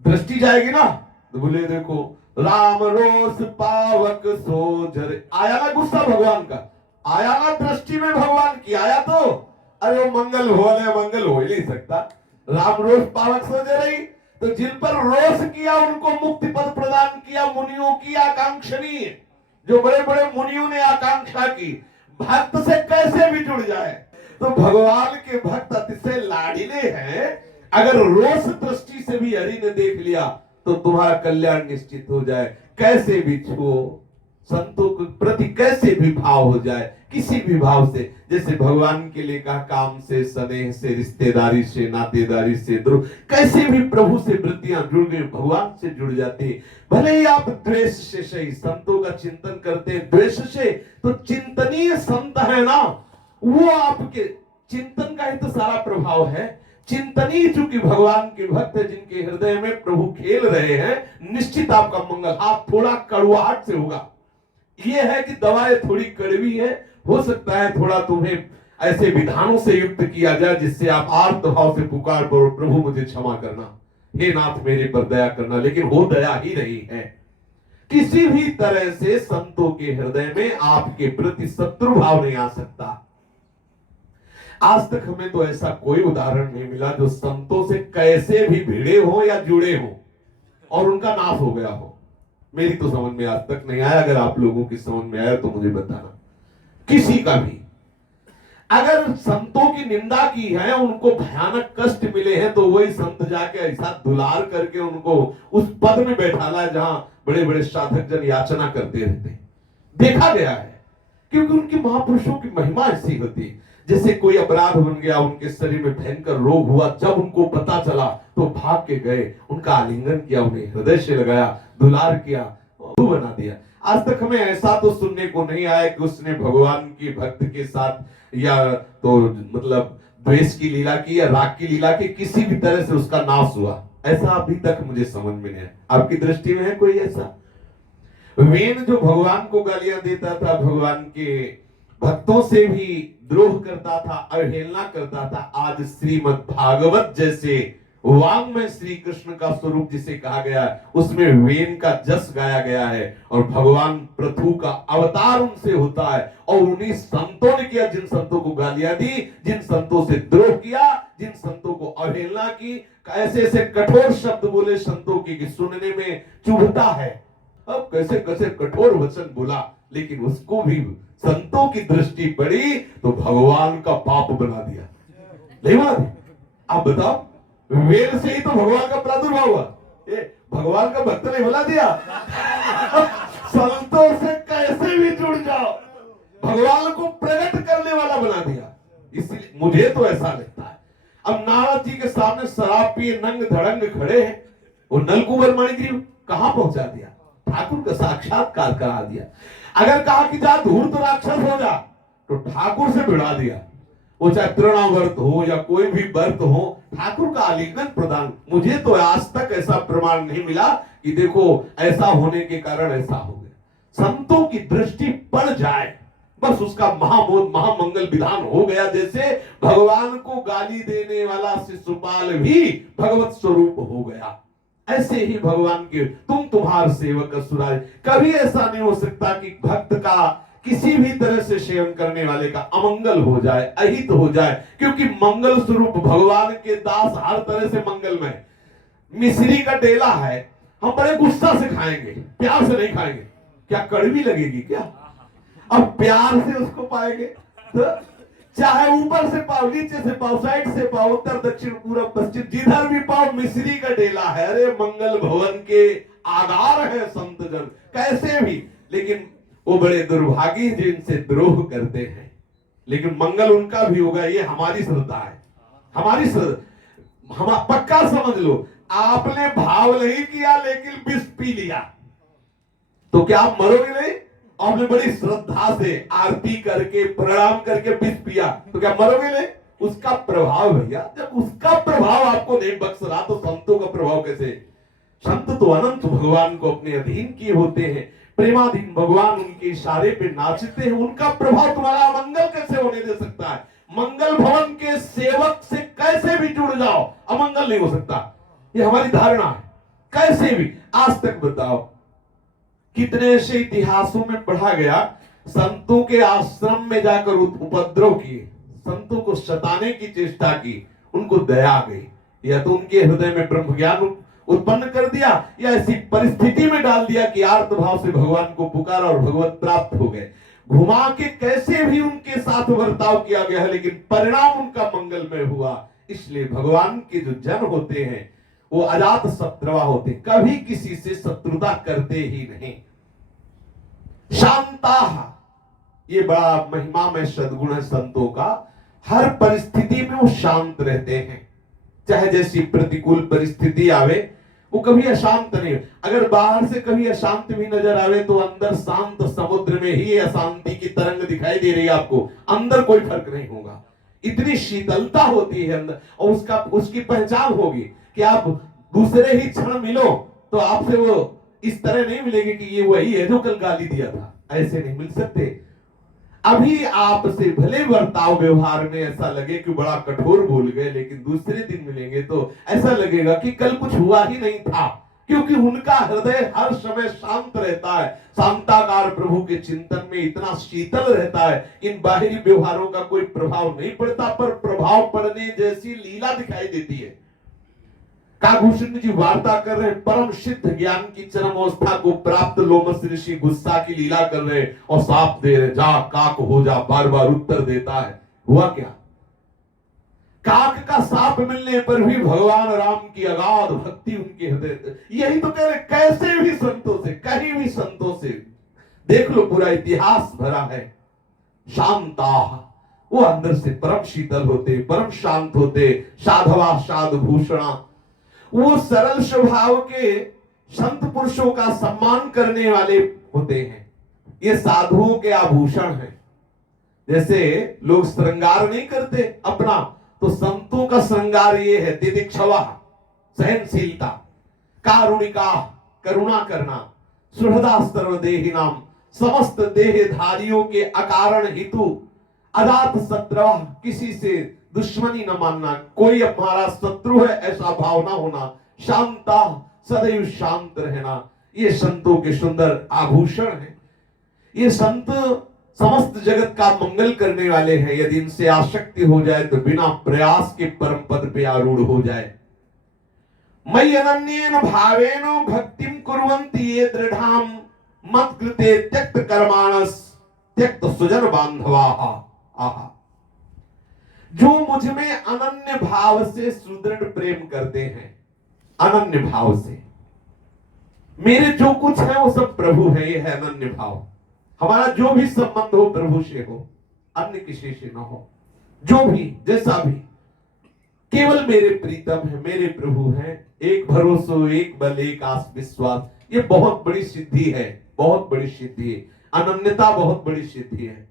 दृष्टि जाएगी ना तो बोले देखो राम रोष पावक सोजर, आया ना गुस्सा भगवान का, आया ना दृष्टि में भगवान की, आया तो अरे वो मंगल हो ही नहीं सकता। राम रोष पावक सोजर ही, तो जिन पर रोष किया उनको मुक्ति पद प्रदान किया। मुनियों की आकांक्षणीय, जो बड़े बड़े मुनियों ने आकांक्षा की, भक्त से कैसे भी जुड़ जाए, तो भगवान के भक्त अतिशय लाडीले हैं। अगर रोष दृष्टि से भी हरि ने देख लिया तो तुम्हारा कल्याण निश्चित हो जाए। कैसे भी छुओ, संतों के प्रति कैसे भी भाव हो जाए, किसी भी भाव से, जैसे भगवान के लिए कहा काम से, स्नेह से, रिश्तेदारी से, नातेदारी से, द्रोह, कैसे भी प्रभु से वृत्तियां जुड़ गई, भगवान से जुड़ जाती। भले ही आप द्वेष से सही संतों का चिंतन करते हैं, द्वेष से तो चिंतनीय संत है ना, वो आपके चिंतन का ही तो सारा प्रभाव है। चिंतनीय चूंकि भगवान के भक्त जिनके हृदय में प्रभु खेल रहे हैं, निश्चित आपका मंगल। आप थोड़ा कड़ुआहट से होगा, ये है कि दवाएं थोड़ी कड़वी है, हो सकता है थोड़ा तुम्हें ऐसे विधानों से युक्त किया जाए जिससे आप आर्त भाव से पुकार पड़ो, प्रभु मुझे क्षमा करना, हे नाथ मेरे पर दया करना, लेकिन हो दया ही नहीं है। किसी भी तरह से संतों के हृदय में आपके प्रति शत्रु भाव नहीं आ सकता। आज तक हमें तो ऐसा कोई उदाहरण नहीं मिला जो संतों से कैसे भी भिड़े हो या जुड़े हो और उनका नाश हो गया हो। मेरी तो समझ में आज तक नहीं आया। अगर आप लोगों की समझ में आया तो मुझे बताना। किसी का भी अगर संतों की निंदा की है, उनको भयानक कष्ट मिले हैं, तो वही संत जाके ऐसा दुलार करके उनको उस पद में बैठाला है जहां बड़े बड़े साधक जन याचना करते रहते हैं। देखा गया है, क्योंकि उनकी महापुरुषों की महिमा ऐसी होती है। जैसे कोई अपराध बन गया, उनके शरीर में भयंकर रोग हुआ, जब उनको पता चला तो भाग के गए, उनका आलिंगन किया, उन्हें हृदय से लगाया, दुलार किया, बना दिया। आज तक हमें ऐसा तो सुनने को नहीं आया कि उसने भगवान की भक्त के साथ या तो मतलब द्वेष की लीला की या राग की लीला की, किसी भी तरह से उसका नाश हुआ, ऐसा अभी तक मुझे समझ में नहीं आया। आपकी दृष्टि में है कोई ऐसा? वेन जो भगवान को गालियां देता था, भगवान के भक्तों से भी द्रोह करता था, अवहेलना करता था, आज श्रीमद् भागवत जैसे वांग में श्री कृष्ण का स्वरूप जिसे कहा गया है, उसमें वेन का जस गाया गया है और भगवान पृथु का अवतार उनसे होता है। और उन्हीं संतों ने किया जिन संतों को गालियां दी, जिन संतों से द्रोह किया, जिन संतों को अवहेलना की, ऐसे ऐसे कठोर शब्द बोले संतों की कि सुनने में चुभता है। अब कैसे कैसे कठोर वचन बोला, लेकिन उसको भी संतों की दृष्टि पड़ी तो भगवान का पाप बना दिया। नहीं बना दिया? आप बताओ, वेद से ही तो भगवान का प्रादुर्भाव हुआ, भगवान का भक्त नहीं बना दिया। संतों से कैसे भी जुड़ जाओ, भगवान को प्रकट करने वाला बना दिया। इसलिए मुझे तो ऐसा लगता है, अब नारद जी के सामने शराब पिए नंग धड़ंग खड़े हैं, वो नलकुबर मणिग्रीव कहां पहुंचा दिया? ठाकुर का साक्षात्कार करा दिया। अगर कहा कि जा धूर्त राक्षस हो जा, तो ठाकुर से भिड़ा दिया। वो चाहे तृणावर्त हो या कोई भी व्रत हो, ठाकुर का आलिंगन प्रदान। मुझे तो आज तक ऐसा प्रमाण नहीं मिला कि देखो ऐसा होने के कारण ऐसा हो गया। संतों की दृष्टि पड़ जाए, बस उसका महामोद महामंगल विधान हो गया। जैसे भगवान को गाली देने वाला शिशुपाल भी भगवत स्वरूप हो गया। ऐसे ही भगवान के तुम्हार सेवक असुरारी। कभी ऐसा नहीं हो सकता कि भक्त का किसी भी तरह से सेवन करने वाले का अमंगल हो जाए, अहित हो जाए, क्योंकि मंगल स्वरूप भगवान के दास हर तरह से मंगलमय। मिश्री का डेला है, हम बड़े गुस्सा से खाएंगे, प्यार से नहीं खाएंगे, क्या कड़वी लगेगी क्या? अब प्यार से उसको पाएंगे तो चाहे ऊपर से पाओ, नीचे से पाओ, साइड से पाओ, उत्तर दक्षिण पूरब पश्चिम, जिधर भी पाओ मिश्री का डेला है। अरे मंगल भवन के आधार है संत जन, कैसे भी। लेकिन वो बड़े दुर्भागी जिनसे द्रोह करते हैं, लेकिन मंगल उनका भी होगा, ये हमारी श्रद्धा है, हमारी श्रद्धा। हम पक्का समझ लो, आपने भाव नहीं किया लेकिन विष पी लिया तो क्या आप मरोगे नहीं? आपने बड़ी श्रद्धा से आरती करके प्रणाम करके विष पिया तो क्या मरोगे नहीं? उसका प्रभाव भैया, जब उसका प्रभाव आपको नहीं बख्श रहा तो संतों का प्रभाव कैसे? संत तो अनंत भगवान को अपने अधीन किए होते हैं, प्रेमाधीन भगवान उनके इशारे पे नाचते हैं, उनका प्रभाव तुम्हारा अमंगल कैसे होने दे सकता है? मंगल भवन के सेवक से कैसे भी जुड़ जाओ, अमंगल नहीं हो सकता, ये हमारी धारणा है। कैसे भी आज तक बताओ कितने ऐसे इतिहासों में पढ़ा गया, संतों के आश्रम में जाकर उपद्रव किए, संतों को सताने की चेष्टा की, उनको दया आ गई, या तो उनके हृदय में ब्रह्म ज्ञान उत्पन्न कर दिया, या ऐसी परिस्थिति में डाल दिया कि आर्त भाव से भगवान को पुकारा और भगवत प्राप्त हो गए। घुमा के कैसे भी उनके साथ बर्ताव किया गया है, लेकिन परिणाम उनका मंगलमय हुआ। इसलिए भगवान के जो जन होते हैं वो अजात शत्रुवा होते, कभी किसी से शत्रुता करते ही नहीं। शांता, ये बड़ा महिमा में सद्गुण है संतों का, हर परिस्थिति में वो शांत रहते हैं। चाहे जैसी प्रतिकूल परिस्थिति आवे वो कभी अशांत नहीं। अगर बाहर से कभी अशांत भी नजर आवे तो अंदर शांत समुद्र में ही अशांति की तरंग दिखाई दे रही है आपको, अंदर कोई फर्क नहीं होगा। इतनी शीतलता होती है अंदर, और उसकी पहचान होगी कि आप दूसरे ही क्षण मिलो तो आपसे वो इस तरह नहीं मिलेगी कि ये वही है जो कल गाली दिया था, ऐसे नहीं मिल सकते। अभी आपसे भले बर्ताव व्यवहार में ऐसा लगे कि बड़ा कठोर बोल गए, लेकिन दूसरे दिन मिलेंगे तो ऐसा लगेगा कि कल कुछ हुआ ही नहीं था, क्योंकि उनका हृदय हर समय शांत रहता है। शांताकार प्रभु के चिंतन में इतना शीतल रहता है, इन बाहरी व्यवहारों का कोई प्रभाव नहीं पड़ता, पर प्रभाव पड़ने जैसी लीला दिखाई देती है। काकभूषण जी वार्ता कर रहे हैं, परम सिद्ध ज्ञान की चरम अवस्था को प्राप्त लोमस ऋषि गुस्सा की लीला कर रहे हैं और साप दे रहे, जा काक हो जा, बार बार उत्तर देता है। हुआ क्या? काक का साप मिलने पर भी भगवान राम की अगाध भक्ति उनके हृदय। यही तो कह रहे, कैसे भी संतों से, कहीं भी संतों से देख लो, पूरा इतिहास भरा है। शांता, वो अंदर से परम शीतल होते, परम शांत होते। साधवा साधु भूषणा, वो सरल स्वभाव के संत पुरुषों का सम्मान करने वाले होते हैं। ये साधुओं के आभूषण हैं। जैसे लोग श्रृंगार नहीं करते अपना, तो संतों का श्रृंगार ये है, तितिक्षवा, सहनशीलता, कारुणिका, करुणा करना, सुहृदा सर्वदेहिनाम, समस्त देहधारियों के अकारण हेतु, अजात शत्रु, किसी से दुश्मनी न मानना, कोई हमारा शत्रु है ऐसा भावना होना, शांता, सदैव शांत रहना, ये संतों के सुंदर आभूषण हैं। ये संत समस्त जगत का मंगल करने वाले हैं। यदि इनसे आसक्ति हो जाए तो बिना प्रयास के परम पद पे आरूढ़ हो जाए। मयि अनन्येन भावेन भक्तिम कुर्वन्ति ये दृढ़ाम मत्कृते त्यक्त कर्माणस त्यक्त सुजन बांधवाः। आहा, जो मुझ में अनन्य भाव से सुदृढ़ प्रेम करते हैं, अनन्य भाव से, मेरे जो कुछ है वो सब प्रभु है, ये है अनन्य भाव। हमारा जो भी संबंध हो प्रभु से हो, अन्य किसी से न हो, जो भी जैसा भी, केवल मेरे प्रीतम है, मेरे प्रभु है। एक भरोसो, एक बल, एक आस विश्वास, ये बहुत बड़ी सिद्धि है, बहुत बड़ी सिद्धि है। अनन्यता बहुत बड़ी सिद्धि है।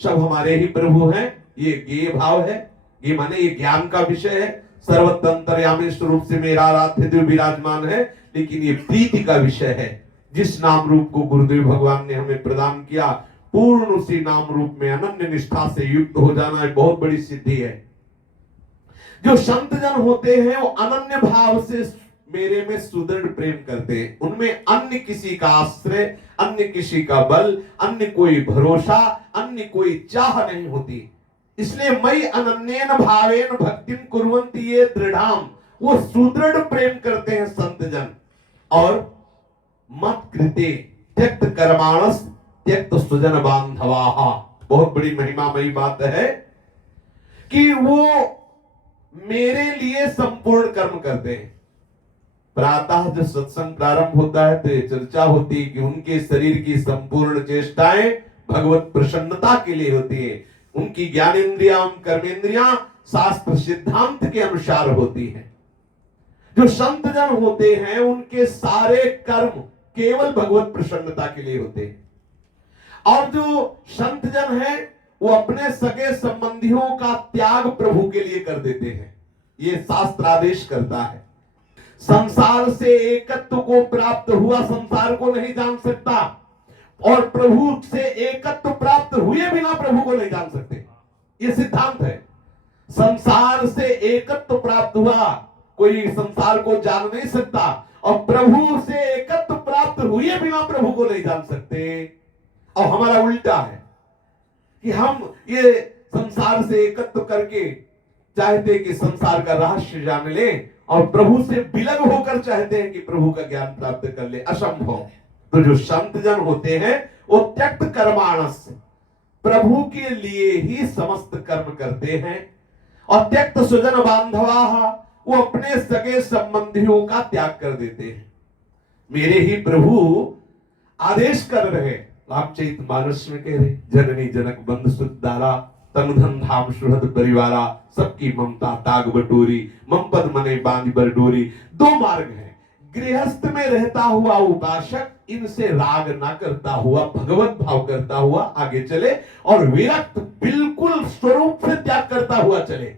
सब हमारे ही प्रभु हैं, ये ज्ञेय भाव है। ये माने ये ज्ञान का विषय है। सर्वतंत्रयामी स्वरूप से मेरा आराध्य देव विराजमान है, लेकिन ये प्रीति का विषय है। जिस नाम रूप को गुरुदेव भगवान ने हमें प्रदान किया, पूर्ण उसी नाम रूप में अनन्य निष्ठा से युक्त हो जाना एक बहुत बड़ी सिद्धि है। जो संत जन होते हैं वो अनन्य भाव से मेरे में सुदृढ़ प्रेम करते हैं, उनमें अन्य किसी का आश्रय, अन्य किसी का बल, अन्य कोई भरोसा, अन्य कोई चाह नहीं होती। इसलिए मई अनन्येन भावेन भक्तिम कुर्वन्ति ये दृढ़ाम, वो सुदृढ़ प्रेम करते हैं संत जन। और मत कृते त्यक्त कर्माणस त्यक्त सुजन बांधवाहा, बहुत बड़ी महिमामयी बात है कि वो मेरे लिए संपूर्ण कर्म करते हैं। प्रातः जब सत्संग प्रारंभ होता है तो ये चर्चा होती है कि उनके शरीर की संपूर्ण चेष्टाएं भगवत प्रसन्नता के लिए होती है। उनकी ज्ञानेन्द्रियां कर्मेंद्रियां शास्त्र सिद्धांत के अनुसार होती हैं। जो संत जन होते हैं उनके सारे कर्म केवल भगवत प्रसन्नता के लिए होते हैं। और जो संत जन है वो अपने सगे संबंधियों का त्याग प्रभु के लिए कर देते हैं, ये शास्त्र आदेश करता है। संसार से एकत्व को प्राप्त हुआ संसार को नहीं जान सकता, और प्रभु से एकत्व प्राप्त हुए बिना प्रभु को नहीं जान सकते, ये सिद्धांत है। संसार से एकत्व प्राप्त हुआ कोई संसार को जान नहीं सकता, और प्रभु से एकत्व प्राप्त हुए बिना प्रभु को नहीं जान सकते। और हमारा उल्टा है कि हम ये संसार से एकत्व करके चाहते कि संसार का रहस्य जान ले, और प्रभु से विलग होकर चाहते हैं कि प्रभु का ज्ञान प्राप्त कर ले, असंभव। तो जो संत जन होते हैं वो त्यक्त कर्माणस, प्रभु के लिए ही समस्त कर्म करते हैं। और त्यक्त सुजन बांधवाहा, वो अपने सगे संबंधियों का त्याग कर देते हैं। मेरे ही प्रभु आदेश कर रहे, रामचरित मानस में कह रहे, जननी जनक बंधु सुत दारा, तन धन धाम सुहृद परिवारा, सबकी ममता ताग बटोरी, मम पद मने बांध बर डोरी। दो मार्ग है, गृहस्थ में रहता हुआ उपासक इनसे राग ना करता हुआ भगवत भाव करता हुआ आगे चले, और विरक्त बिल्कुल स्वरूप से त्याग करता हुआ चले।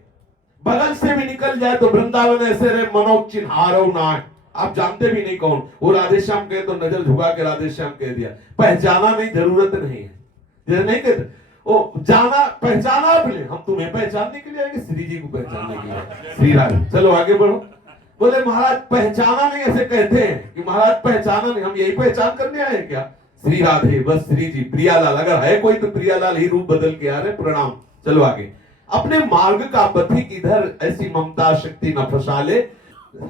बगल से भी निकल जाए तो वृंदावन ऐसे रहे मनो चिन्हारो ना, आप जानते भी नहीं कौन। वो राधेश्याम कहे तो नजर झुका के राधेश्याम कह दिया, पहचाना नहीं, जरूरत नहीं है, जैसे नहीं कहते ओ जाना पहचाना भी, हम तुम्हें पहचानने के लिए आएंगे, श्री जी को पहचानने के लिए। श्री राधे, चलो आगे बढ़ो। बोले महाराज पहचाना नहीं, ऐसे कहते हैं कि महाराज पहचाना नहीं, हम यही पहचान करने आए क्या? श्री राधे, बस श्री जी, प्रियालाल, अगर है कोई तो प्रियालाल ही रूप बदल के आ रहे, प्रणाम। चलो आगे। अपने मार्ग का पथिक इधर ऐसी ममता शक्ति न फंसा ले।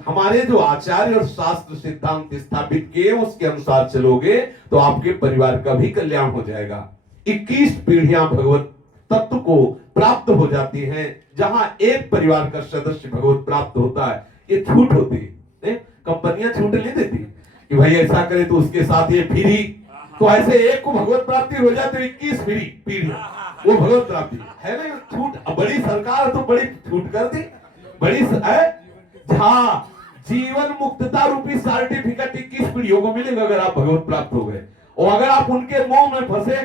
हमारे जो आचार्य और शास्त्र सिद्धांत स्थापित किए उसके अनुसार चलोगे तो आपके परिवार का भी कल्याण हो जाएगा। 21 पीढ़ियां भगवत तत्व को प्राप्त हो जाती हैं। जहां एक परिवार का सदस्य भगवत प्राप्त होता है, ये छूट होती है। कंपनियां छूट नहीं देती कि भाई ऐसा करे तो उसके साथ ये फ्री, तो ऐसे एक को भगवत प्राप्ति हो जाए तो 21 फ्री पीढ़ियां वो भगवत प्राप्ति है ना। छूट, बड़ी सरकार तो बड़ी छूट कर दी, बड़ी हाँ, जीवन मुक्तता रूपी सर्टिफिकेट 21 पीढ़ियों को मिलेगा अगर आप भगवत प्राप्त हो गए। और अगर आप उनके मोह में फंसे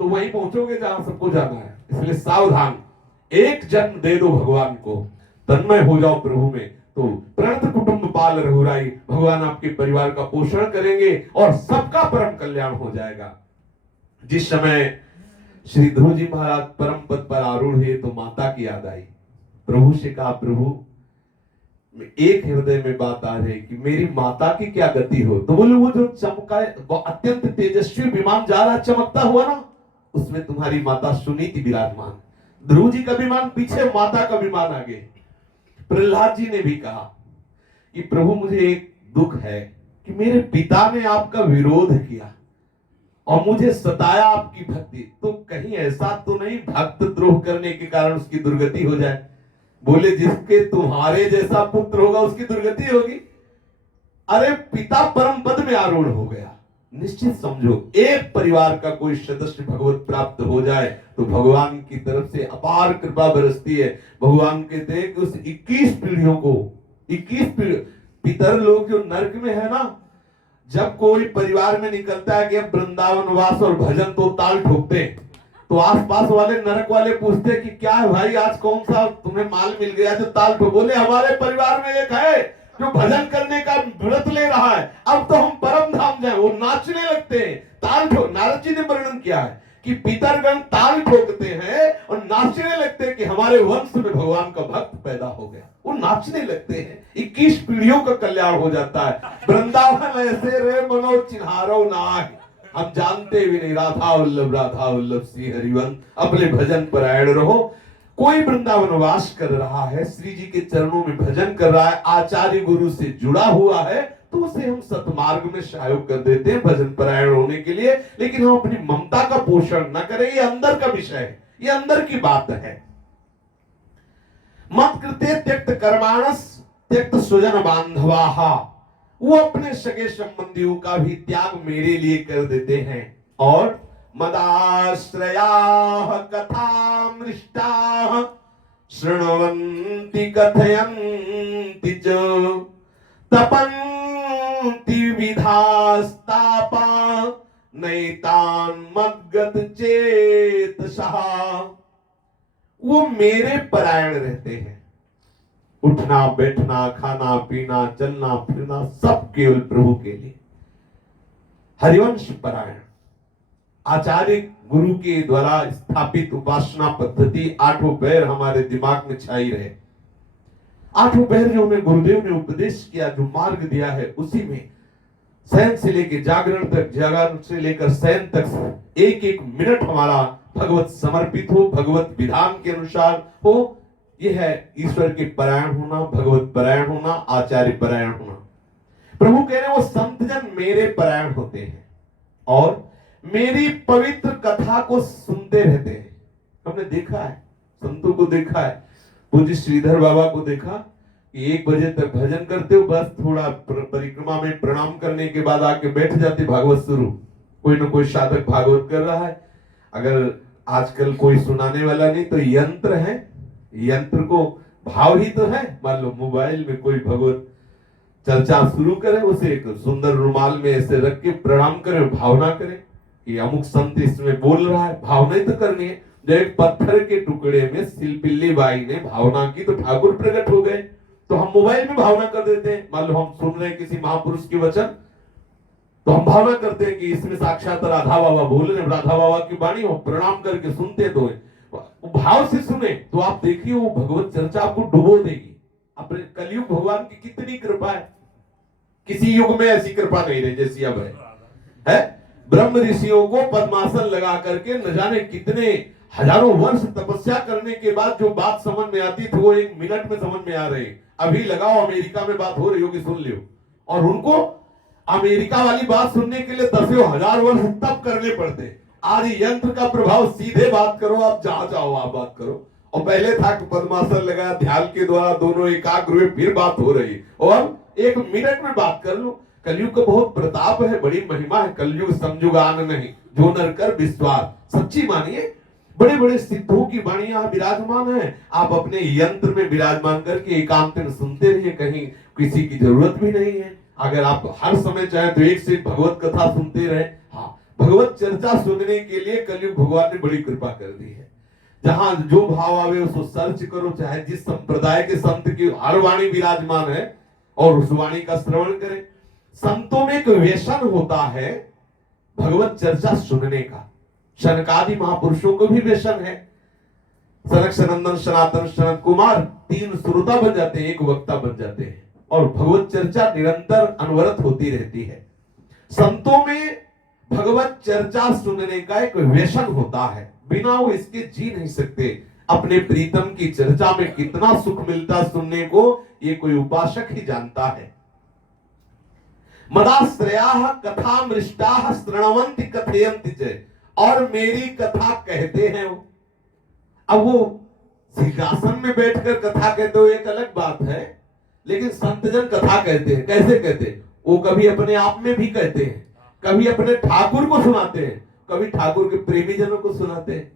तो वहीं पहुंचोगे जहां सबको जाना है। इसलिए सावधान, एक जन्म दे दो भगवान को, तन्मय हो जाओ प्रभु में, तो प्रणत कुटुंब पाल रघुराई, भगवान आपके परिवार का पोषण करेंगे और सबका परम कल्याण हो जाएगा। जिस समय श्री ध्रुव जी महाराज परम पद पर आरूढ़ हुए तो माता की याद आई। प्रभु से कहा, प्रभु एक हृदय में बात आ रही कि मेरी माता की क्या गति हो। तो बोले वो जो चमका, वो अत्यंत तेजस्वी विमान जा रहा चमकता हुआ ना, उसमें तुम्हारी माता सुनीति विराजमान। ध्रुव जी का विमान पीछे, माता का विमान आगे। प्रहलाद जी ने भी कहा कि प्रभु मुझे एक दुख है कि मेरे पिता ने आपका विरोध किया और मुझे सताया आपकी भक्ति, तो कहीं ऐसा तो नहीं भक्त द्रोह करने के कारण उसकी दुर्गति हो जाए। बोले जिसके तुम्हारे जैसा पुत्र होगा उसकी दुर्गति होगी। अरे पिता परम पद में आरूढ़ हो गया। निश्चित समझो, एक परिवार का कोई सदस्य भगवत प्राप्त हो जाए तो भगवान की तरफ से अपार कृपा बरसती है। भगवान कहते हैं कि उस 21 पीढ़ियों को, 21 पीढ़ी पितर लोग जो नरक में है ना, जब कोई परिवार में निकलता है कि अब वृंदावन वास और भजन, तो ताल ठोकते हैं। तो आसपास वाले नरक वाले पूछते कि क्या है भाई, आज कौन सा तुम्हें माल मिल गया जो ताल ठोक। बोले हमारे परिवार में एक है जो भजन करने का व्रत ले रहा है, अब तो हम परम धाम जाए। वो नाचने लगते हैं, ताल ठोक। नारद जी ने वर्णन किया है कि पितरगण ताल ठोकते हैं और नाचने लगते हैं कि हमारे वंश में भगवान का भक्त पैदा हो गया। वो नाचने लगते हैं, 21 पीढ़ियों का कल्याण हो जाता है। वृंदावन ऐसे रे मनो चिन्हारो नाहि, हम जानते भी नहीं। राधा वल्लभ श्री हरिवंश, अपने भजन परायण रहो। कोई वृंदावन वास कर रहा है, श्री जी के चरणों में भजन कर रहा है, आचार्य गुरु से जुड़ा हुआ है, तो उसे हम सतमार्ग में सहयोग कर देते हैं भजन परायण होने के लिए। लेकिन हम अपनी ममता का पोषण न करें, ये अंदर का विषय है, ये अंदर की बात है। मत कृते त्यक्त कर्माणस त्यक्त स्वजन बांधवाहा, वो अपने सगे संबंधियों का भी त्याग मेरे लिए कर देते हैं। और मदाश्रयाः कथामृष्टाः शृण्वन्ति कथयन्ति च तपन्ति विधास्तापा नैतान् मद्गत चेतसः, वो मेरे परायण रहते हैं। उठना बैठना खाना पीना चलना फिरना सब केवल प्रभु के लिए। हरिवंश परायण, आचार्य गुरु के द्वारा स्थापित उपासना पद्धति आठों पैर हमारे दिमाग में छाई रहे। आठों पैर जो हमें गुरुदेव ने उपदेश किया, जो मार्ग दिया है, उसी में शयन से लेकर जागरण तक, जागरण से लेकर शयन तक एक एक मिनट हमारा भगवत समर्पित हो, भगवत विधान के अनुसार हो। यह है ईश्वर के परायण होना, भगवत परायण होना, आचार्य परायण होना। प्रभु कह रहे हैं वो संत जन मेरे परायण होते हैं और मेरी पवित्र कथा को सुनते रहते हैं। हमने देखा है, संतों को देखा है, पूज्य श्रीधर बाबा को देखा कि 1 बजे तक भजन करते हो, बस थोड़ा परिक्रमा में प्रणाम करने के बाद आके बैठ जाते, भागवत शुरू। कोई ना कोई साधक भागवत कर रहा है। अगर आजकल कोई सुनाने वाला नहीं तो यंत्र है, यंत्र को भाव ही तो है। मान लो मोबाइल में कोई भगवत चर्चा शुरू करे, उसे एक सुंदर रुमाल में ऐसे रख के प्रणाम करे, भावना करे कि अमुक संत इसमें बोल रहा है। भावना ही तो करनी है। जब एक पत्थर के टुकड़े में सिलपिल्ली बाई ने भावना की तो ठाकुर प्रकट हो गए। तो हम मोबाइल में भावना कर देते हैं। मान लो हम सुन रहे हैं किसी महापुरुष के वचन, तो हम भावना करते हैं कि इसमें साक्षात राधा बाबा बोल रहे हैं, राधा बाबा की वाणी हो, प्रणाम करके सुनते तो भाव से सुने तो आप देखिए वो भगवत चर्चा आपको डुबो देगी। अपने कलयुग भगवान की कितनी कृपा है, किसी युग में ऐसी कृपा नहीं रही जैसी अब है। ब्रह्म ऋषियों को पद्मासन लगा करके न जाने कितने हजारों वर्ष तपस्या करने के बाद जो बात समझ में आती थी वो 1 मिनट में समझ में आ रही। अभी लगाओ अमेरिका में बात हो रही होगी, सुन लियो। और उनको अमेरिका वाली बात सुनने के लिए 10,000 वर्ष तप करने पड़ते। आज यंत्र का प्रभाव, सीधे बात करो, आप जहां चाहो आप बात करो। और पहले था कि पद्मासन लगाया, ध्यान के द्वारा दोनों एकाग्र हुए, फिर बात हो रही। और 1 मिनट में बात कर लो। कलयुग का बहुत प्रताप है, बड़ी महिमा है। कलयुग समयुगान नहीं, जो नर कर विश्वास। सच्ची मानिए, बड़े बड़े सिद्धों की वाणियां विराजमान है। आप अपने यंत्र में विराजमान करके एकांत में सुनते रहिए, कहीं किसी की जरूरत भी नहीं है। अगर आप हर समय चाहे तो एक से एक भगवत कथा सुनते रहे। हाँ, भगवत चर्चा सुनने के लिए कलयुग भगवान ने बड़ी कृपा कर दी है। जहां जो भाव आवे उसको सर्च करो, चाहे जिस संप्रदाय के संत की हर वाणी विराजमान है और उस वाणी का श्रवण करें। संतों में एक व्यसन होता है भगवत चर्चा सुनने का। शनकादि महापुरुषों को भी व्यसन है। सनक सनंदन सनातन सनत कुमार 3 श्रोता बन जाते हैं, 1 वक्ता बन जाते हैं और भगवत चर्चा निरंतर अनवरत होती रहती है। संतों में भगवत चर्चा सुनने का एक व्यसन होता है, बिना वो इसके जी नहीं सकते। अपने प्रीतम की चर्चा में कितना सुख मिलता सुनने को, ये कोई उपासक ही जानता है। मदाश्रयाः कथामृष्टाः शृण्वन्ति कथयन्ति च, और मेरी कथा कहते हैं वो। अब वो सिंहासन में बैठकर कथा कहते हो एक अलग बात है, लेकिन संतजन कथा कहते हैं। कैसे कहते हैं? वो कभी अपने आप में भी कहते हैं, कभी अपने ठाकुर को सुनाते हैं, कभी ठाकुर के प्रेमी जनों को सुनाते हैं।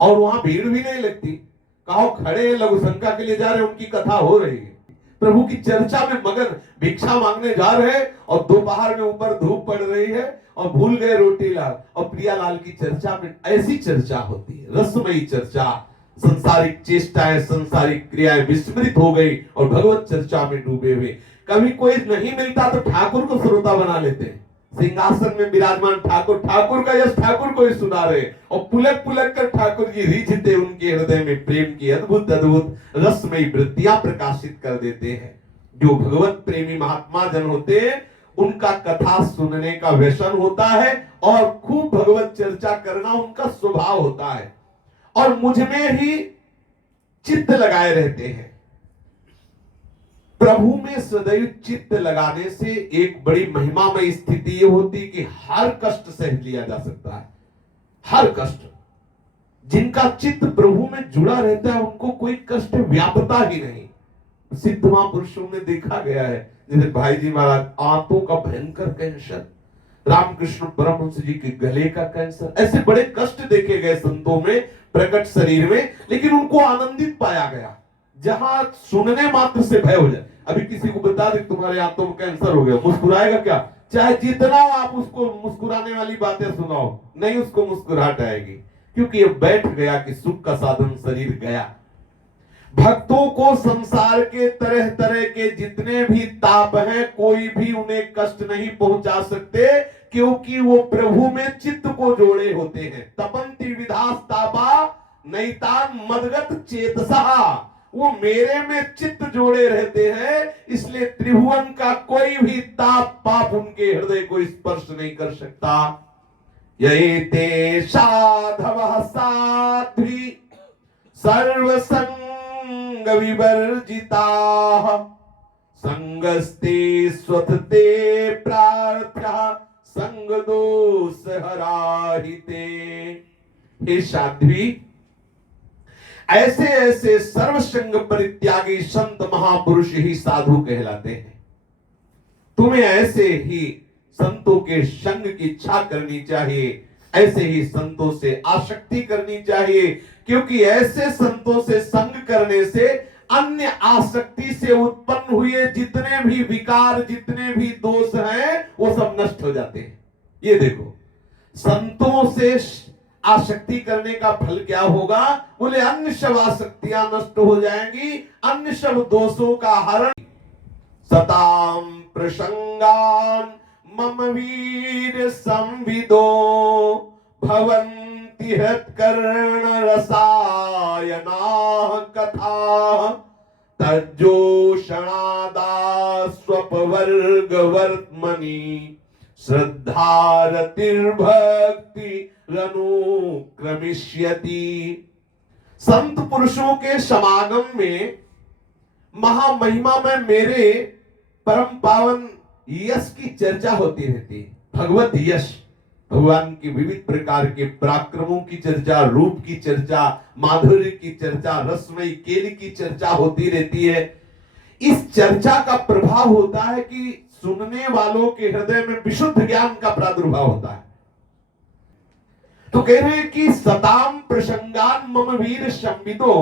और वहां भीड़ भी नहीं लगती, कहो खड़े लघु शंका के लिए जा रहे, उनकी कथा हो रही है। प्रभु की चर्चा में मगन, भिक्षा मांगने जा रहे हैं और दोपहर में ऊपर धूप पड़ रही है और भूल गए रोटी लाल और प्रियालाल की चर्चा में। ऐसी चर्चा होती है, रसमयी चर्चा। संसारिक चेष्टाएं, संसारिक क्रियाएं विस्मृत हो गई और भगवत चर्चा में डूबे हुए। कभी कोई नहीं मिलता तो ठाकुर को श्रोता बना लेते हैं। सिंहासन में विराजमान ठाकुर ठाकुर का यश ठाकुर को ही सुना रहे, और पुलक पुलक कर ठाकुर जी रिझते उनके हृदय में प्रेम की अद्भुत अद्भुत रसमयी वृत्तियां प्रकाशित कर देते हैं। जो भगवत प्रेमी महात्मा जन होते हैं उनका कथा सुनने का व्यसन होता है और खूब भगवत चर्चा करना उनका स्वभाव होता है, और मुझ में ही चित्त लगाए रहते हैं। प्रभु में सदैव चित्त लगाने से एक बड़ी महिमामय स्थिति ये होती कि हर कष्ट सह लिया जा सकता है। हर कष्ट, जिनका चित्त प्रभु में जुड़ा रहता है उनको कोई कष्ट व्यापता ही नहीं। सिद्ध महापुरुषों में देखा गया है, जैसे भाई जी महाराज आंतों का भयंकर कैंसर, रामकृष्ण परमहंस जी के गले का कैंसर, ऐसे बड़े कष्ट देखे गए संतों में प्रकट शरीर में, लेकिन उनको आनंदित पाया गया। जहां सुनने मात्र से भय हो जाए, अभी किसी को बता दे तुम्हारे आंतों में कैंसर हो गया, मुस्कुराएगा क्या? चाहे जितना आप उसको मुस्कुराने वाली बातें सुनाओ, नहीं उसको मुस्कुराहट आएगी, क्योंकि ये बैठ गया कि सुख का साधन शरीर गया। भक्तों को संसार के तरह तरह के जितने भी ताप हैं कोई भी उन्हें कष्ट नहीं पहुंचा सकते, क्योंकि वो प्रभु में चित्त को जोड़े होते हैं। तपंती विधास तापा नैतान मदगत चेतसा, वो मेरे में चित्त जोड़े रहते हैं, इसलिए त्रिभुवन का कोई भी ताप पाप उनके हृदय को स्पर्श नहीं कर सकता। यही ते साधवः साध्वी सर्वसंग विवर्जिताः संगस्ते स्वतते प्रार्थ्यः संग दोष हराहिते। हे साध्वी, ऐसे ऐसे सर्वसंग परित्यागी संत महापुरुष ही साधु कहलाते हैं। तुम्हें ऐसे ही संतों के संग की इच्छा करनी चाहिए, ऐसे ही संतों से आसक्ति करनी चाहिए, क्योंकि ऐसे संतों से संग करने से अन्य आसक्ति से उत्पन्न हुए जितने भी विकार, जितने भी दोष हैं, वो सब नष्ट हो जाते हैं। ये देखो, संतों से आसक्ति करने का फल क्या होगा? बोले अन्य सब आसक्तियां नष्ट हो जाएंगी, अन्य सब दोषों का हरण। सताम प्रसंगान मम वीर संविदो भवन्ति हृत्कर्ण रसायना कथा तज्जोषणादा स्वपवर्ग वर्त्मनि श्रद्धारतिर्भक्ति अनुक्रमिष्यति। संत पुरुषों के समागम में महामहिमा में मेरे परम पावन यश की चर्चा होती रहती है। भगवत यश, भगवान के विविध प्रकार के पराक्रमों की चर्चा, रूप की चर्चा, माधुर्य की चर्चा, रसमयी केली की चर्चा होती रहती है। इस चर्चा का प्रभाव होता है कि सुनने वालों के हृदय में विशुद्ध ज्ञान का प्रादुर्भाव होता है। तो कह रहे हैं कि सताम प्रसंगान मम वीर संविदो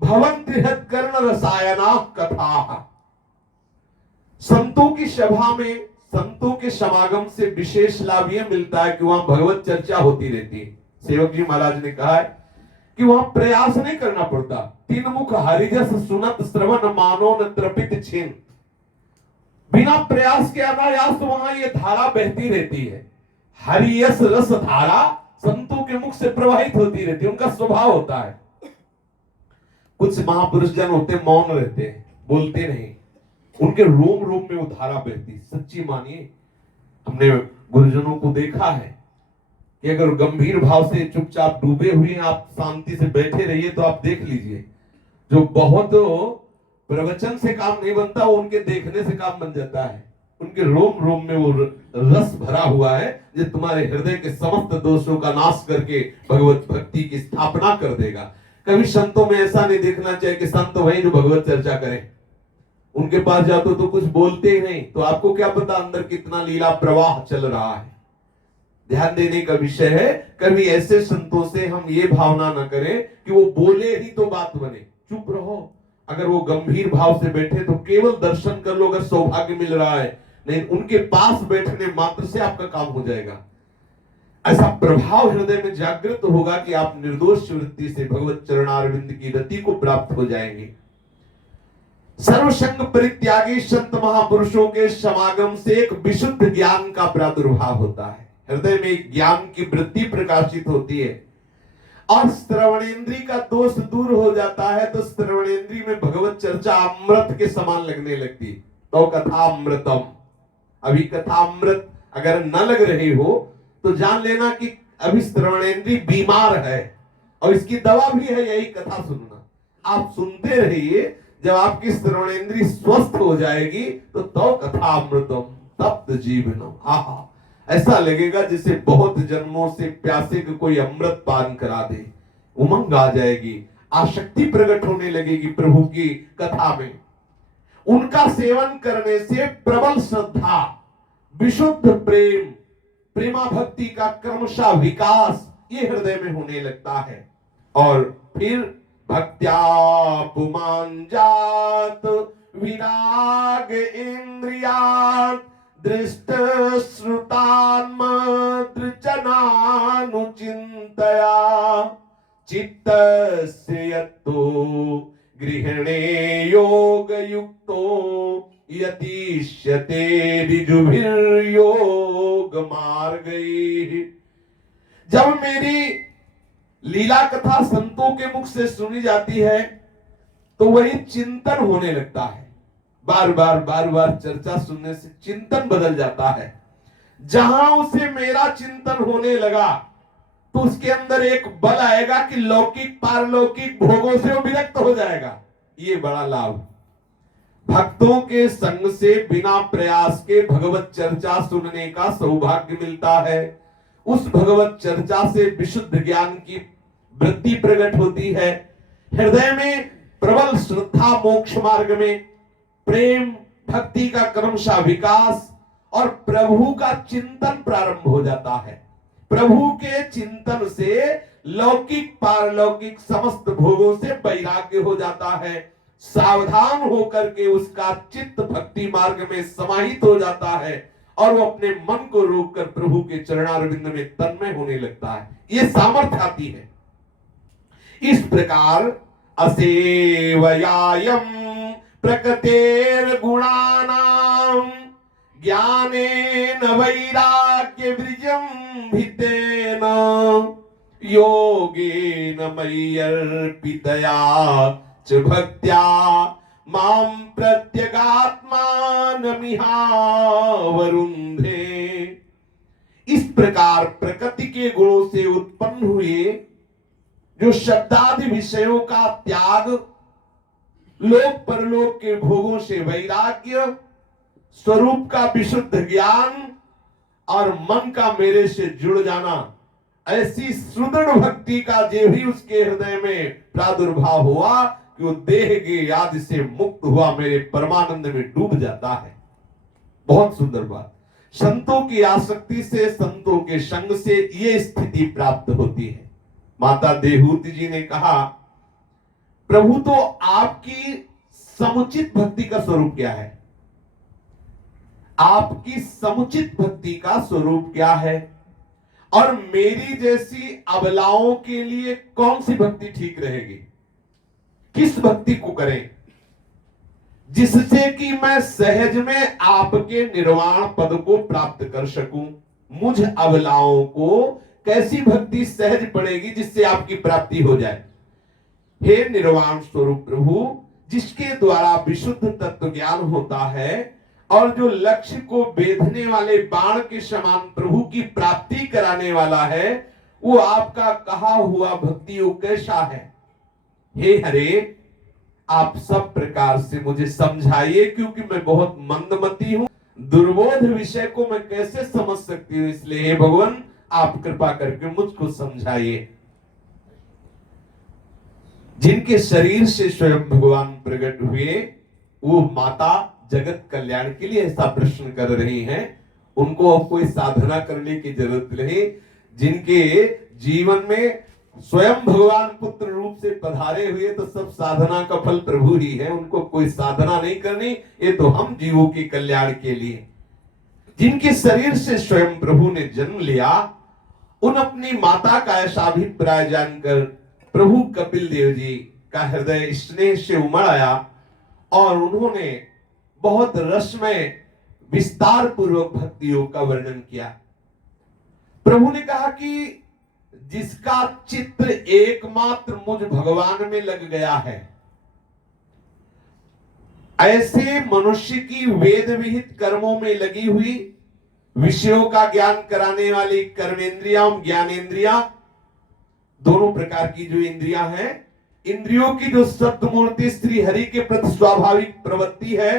भवन्ति हृत्कर्ण रसायना कथा। संतों की सभा में, संतों के समागम से विशेष लाभ यह मिलता है कि वहां भगवत चर्चा होती रहती है। सेवक जी महाराज ने कहा है कि वहां प्रयास नहीं करना पड़ता। तीन मुख हरिजस सुनत श्रवण मानो न त्रपित छिन। बिना प्रयास के अनायास वहां ये धारा बहती रहती है। हरियस रस धारा संतों के मुख से प्रवाहित होती रहती है, उनका स्वभाव होता है। कुछ महापुरुष जन होते मौन रहते हैं, बोलते नहीं, उनके रोम रोम में वो धारा बहती। सच्ची मानिए, हमने गुरुजनों को देखा है कि अगर गंभीर भाव से चुपचाप डूबे हुए आप शांति से बैठे रहिए तो आप देख लीजिए, जो बहुत प्रवचन से काम नहीं बनता वो उनके देखने से काम बन जाता है। उनके रोम रोम में वो रस भरा हुआ है जो तुम्हारे हृदय के समस्त दोषों का नाश करके भगवत भक्ति की स्थापना कर देगा। कभी संतों में ऐसा नहीं देखना चाहिए कि संत वही जो भगवत चर्चा करें, उनके पास जाते तो कुछ बोलते ही नहीं, तो आपको क्या पता अंदर कितना लीला प्रवाह चल रहा है। ध्यान देने का विषय है, कभी ऐसे संतों से हम ये भावना न करें कि वो बोले ही तो बात बने। चुप रहो। अगर वो गंभीर भाव से बैठे तो केवल दर्शन कर लो, अगर सौभाग्य मिल रहा है, नहीं उनके पास बैठने मात्र से आपका काम हो जाएगा। ऐसा प्रभाव हृदय में जागृत होगा कि आप निर्दोष वृत्ति से भगवत चरणारविंद की रति को प्राप्त हो जाएंगे। सर्वसंग परित्यागी संत महापुरुषों के समागम से एक विशुद्ध ज्ञान का प्रादुर्भाव होता है, हृदय में ज्ञान की वृत्ति प्रकाशित होती है और श्रवणेन्द्रिय का दोष दूर हो जाता है। तो श्रवणेन्द्रिय में भगवत चर्चा अमृत के समान लगने लगती, तो कथा अमृतम। अभी कथा अमृत अगर न लग रही हो तो जान लेना कि अभी श्रवणेन्द्रिय बीमार है और इसकी दवा भी है यही कथा सुनना। आप सुनते रहिए, जब आपकी श्रवणेन्द्रिय स्वस्थ हो जाएगी तो कथा अमृतम तप्त जीवनम। आहा, ऐसा लगेगा जैसे बहुत जन्मों से प्यासे को कोई अमृत पान करा दे। उमंग आ जाएगी, आसक्ति प्रकट होने लगेगी प्रभु की कथा में। उनका सेवन करने से प्रबल श्रद्धा, विशुद्ध प्रेम, प्रेमा भक्ति का क्रमशः विकास ये हृदय में होने लगता है। और फिर भक्त्या पुमान जात विराग इंद्रियात दृष्ट श्रुतान्मदृचनानुचिन्तया चित्तस्य यत्तो गृहणे योग युक्तो यतिष्यते ऋजुभिर्योग मार्गैः। जब मेरी लीला कथा संतों के मुख से सुनी जाती है तो वही चिंतन होने लगता है। बार बार चर्चा सुनने से चिंतन बदल जाता है। जहां उसे मेरा चिंतन होने लगा तो उसके अंदर एक बल आएगा कि लौकिक पारलौकिक भोगों से वो विरक्त हो जाएगा। ये बड़ा लाभ भक्तों के संग से बिना प्रयास के भगवत चर्चा सुनने का सौभाग्य मिलता है। उस भगवत चर्चा से विशुद्ध ज्ञान की वृत्ति प्रकट होती है। हृदय में प्रबल श्रद्धा, मोक्ष मार्ग में प्रेम भक्ति का क्रमशः विकास और प्रभु का चिंतन प्रारंभ हो जाता है। प्रभु के चिंतन से लौकिक पारलौकिक समस्त भोगों से वैराग्य हो जाता है। सावधान होकर के उसका चित्त भक्ति मार्ग में समाहित हो जाता है और वो अपने मन को रोककर प्रभु के चरणारविंद में तन्मय होने लगता है। ये सामर्थ्य आती है। इस प्रकार असेवयायम प्रकृतेर गुणानाम ज्ञानेन वैराग्य वृजम भितेन योगेन मय्यर्पितया च भक्त्या मां प्रत्यगात्मानमिहावरुन्धे। इस प्रकार प्रकृति के गुणों से उत्पन्न हुए जो शब्दादि विषयों का त्याग, लोक परलोक के भोगों से वैराग्य, स्वरूप का विशुद्ध ज्ञान और मन का मेरे से जुड़ जाना, ऐसी सुदृढ़ भक्ति का जो भी उसके हृदय में प्रादुर्भाव हुआ कि वो देह के याद से मुक्त हुआ, मेरे परमानंद में डूब जाता है। बहुत सुंदर बात। संतों की आसक्ति से, संतों के संग से ये स्थिति प्राप्त होती है। माता देहूति जी ने कहा, प्रभु तो आपकी समुचित भक्ति का स्वरूप क्या है? आपकी समुचित भक्ति का स्वरूप क्या है? और मेरी जैसी अबलाओं के लिए कौन सी भक्ति ठीक रहेगी? किस भक्ति को करें जिससे कि मैं सहज में आपके निर्वाण पद को प्राप्त कर सकूं? मुझ अबलाओं को कैसी भक्ति सहज पड़ेगी जिससे आपकी प्राप्ति हो जाए? हे निर्वाण स्वरूप प्रभु, जिसके द्वारा विशुद्ध तत्व ज्ञान होता है और जो लक्ष्य को बेधने वाले बाण के समान प्रभु की प्राप्ति कराने वाला है, वो आपका कहा हुआ भक्ति योग कैसा है? हे हरे, आप सब प्रकार से मुझे समझाइए, क्योंकि मैं बहुत मंदमती हूं। दुर्बोध विषय को मैं कैसे समझ सकती हूं, इसलिए हे भगवान आप कृपा करके मुझको समझाइए। जिनके शरीर से स्वयं भगवान प्रकट हुए, वो माता जगत कल्याण के लिए ऐसा प्रश्न कर रही हैं। उनको अब कोई साधना करने की जरूरत नहीं। जिनके जीवन में स्वयं भगवान पुत्र रूप से पधारे हुए, तो सब साधना का फल प्रभु ही है। उनको कोई साधना नहीं करनी, ये तो हम जीवों के कल्याण के लिए। जिनके शरीर से स्वयं प्रभु ने जन्म लिया, उन अपनी माता का ऐसा अभिप्राय जानकर प्रभु कपिल देव जी का हृदय स्नेह से उमड़ आया और उन्होंने बहुत रसमय विस्तार पूर्वक भक्ति योग का वर्णन किया। प्रभु ने कहा कि जिसका चित्त एकमात्र मुझ भगवान में लग गया है, ऐसे मनुष्य की वेद विहित कर्मों में लगी हुई विषयों का ज्ञान कराने वाली कर्मेंद्रिया और ज्ञानेंद्रिया, दोनों प्रकार की जो इंद्रियां हैं, इंद्रियों की जो सत्मूर्ति श्री हरि के प्रति स्वाभाविक प्रवृत्ति है,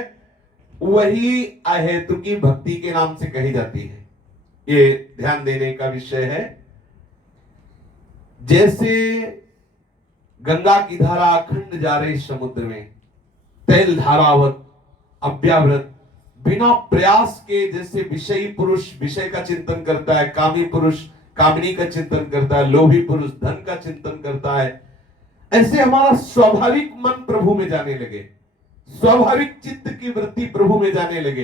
वही अहेतुकी भक्ति के नाम से कही जाती है। ये ध्यान देने का विषय है। जैसे गंगा की धारा अखंड जा रही समुद्र में, तेल धारावत अव्यावृत बिना प्रयास के, जैसे विषयी पुरुष विषय का चिंतन करता है, कामी पुरुष कामिनी का चिंतन करता है, लोभी पुरुष धन का चिंतन करता है, ऐसे हमारा स्वाभाविक मन प्रभु में जाने लगे, स्वाभाविक चित्त की वृत्ति प्रभु में जाने लगे,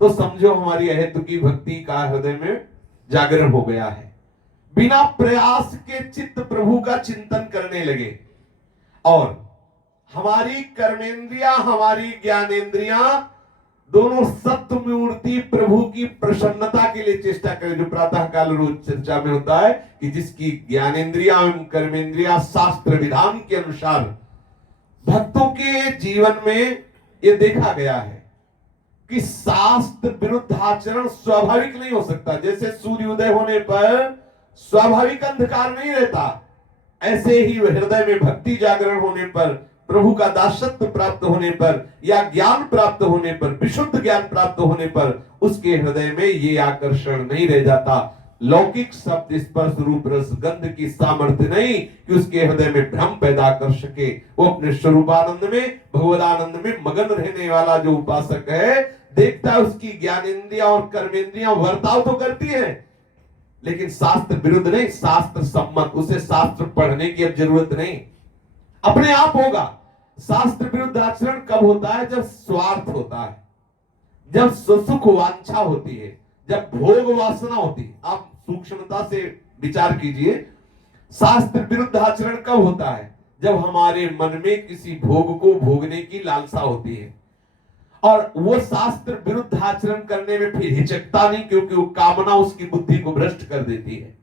तो समझो हमारी अहेतुकी भक्ति का हृदय में जागरण हो गया है। बिना प्रयास के चित्त प्रभु का चिंतन करने लगे और हमारी कर्मेंद्रिया हमारी ज्ञानेंद्रिया दोनों सत्मूर्ति प्रभु की प्रसन्नता के लिए चेष्टा करें। जो प्रातः काल रोज चर्चा में होता है कि जिसकी ज्ञानेंद्रिया एवं कर्मेंद्रिया शास्त्र विधान के अनुसार, भक्तों के जीवन में यह देखा गया है कि शास्त्र विरुद्ध आचरण स्वाभाविक नहीं हो सकता। जैसे सूर्योदय होने पर स्वाभाविक अंधकार नहीं रहता, ऐसे ही हृदय में भक्ति जागरण होने पर, प्रभु का दासत्व प्राप्त होने पर या ज्ञान प्राप्त होने पर, विशुद्ध ज्ञान प्राप्त होने पर उसके हृदय में ये आकर्षण नहीं रह जाता। लौकिक शब्द स्पर्श रूप रस गंध की सामर्थ्य नहीं कि उसके हृदय में भ्रम पैदा कर सके। वो अपने स्वरूपानंद में, भगवदानंद में मगन रहने वाला जो उपासक है, देखता है उसकी ज्ञानेंद्रिया और कर्मेंद्रियां वर्ताव तो करती है, लेकिन शास्त्र विरुद्ध नहीं, शास्त्र सम्मत। उसे शास्त्र पढ़ने की अब जरूरत नहीं, अपने आप होगा। शास्त्र विरुद्ध आचरण कब होता है? जब स्वार्थ होता है, जब सुख वांछा होती है, जब भोग वासना होती है। आप सूक्ष्मता से विचार कीजिए, शास्त्र विरुद्ध आचरण कब होता है? जब हमारे मन में किसी भोग को भोगने की लालसा होती है और वो शास्त्र विरुद्ध आचरण करने में फिर हिचकता नहीं, क्योंकि वो कामना उसकी बुद्धि को भ्रष्ट कर देती है।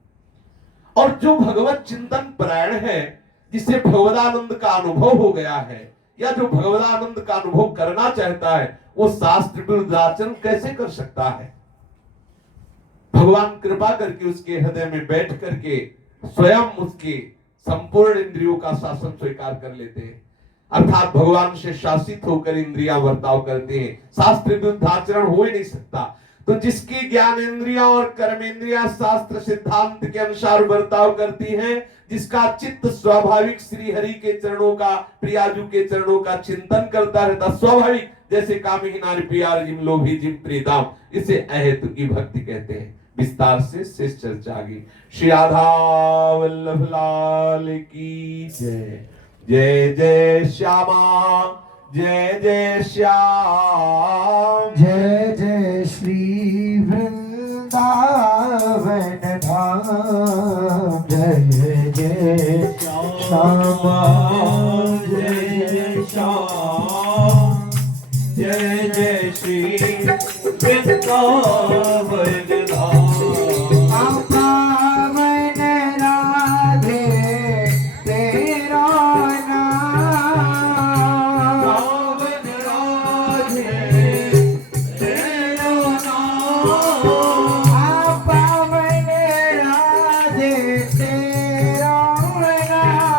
और जो भगवत चिंतन परायण है, जिसे भगवदानंद का अनुभव हो गया है या जो भगवदानंद का अनुभव करना चाहता है, वो शास्त्र विरुद्ध आचरण कैसे कर सकता है? भगवान कृपा करके उसके हृदय में बैठ करके स्वयं उसके संपूर्ण इंद्रियों का शासन स्वीकार कर लेते हैं, अर्थात भगवान से शासित होकर इंद्रियां वर्ताव करते हैं। शास्त्र विरुद्ध आचरण हो ही नहीं सकता। तो जिसकी ज्ञानेंद्रियां और कर्मेंद्रियां शास्त्र सिद्धांत के अनुसार वर्ताव करती हैं, जिसका चित्त स्वाभाविक श्री हरि के चरणों का, प्रियाजू के चरणों का चिंतन करता रहता, स्वाभाविक, जैसे कामही नारी प्यार जिम लोभी जिम प्रीताम, इसे अहेतुकी भक्ति कहते हैं। विस्तार से शेष चर्चा आगे। श्री राधा वल्लभ लाल की जय। जय जय श्यामा, जय जय श्याम, जय जय श्री वृंदावन धाम। जय जय श्यामा, जय जय श्याम, जय जय श्री वृंदावन धाम। पावन राधे तेरा नाम, पावन राधे तेरा नाम, पावन राधे तेरा नाम।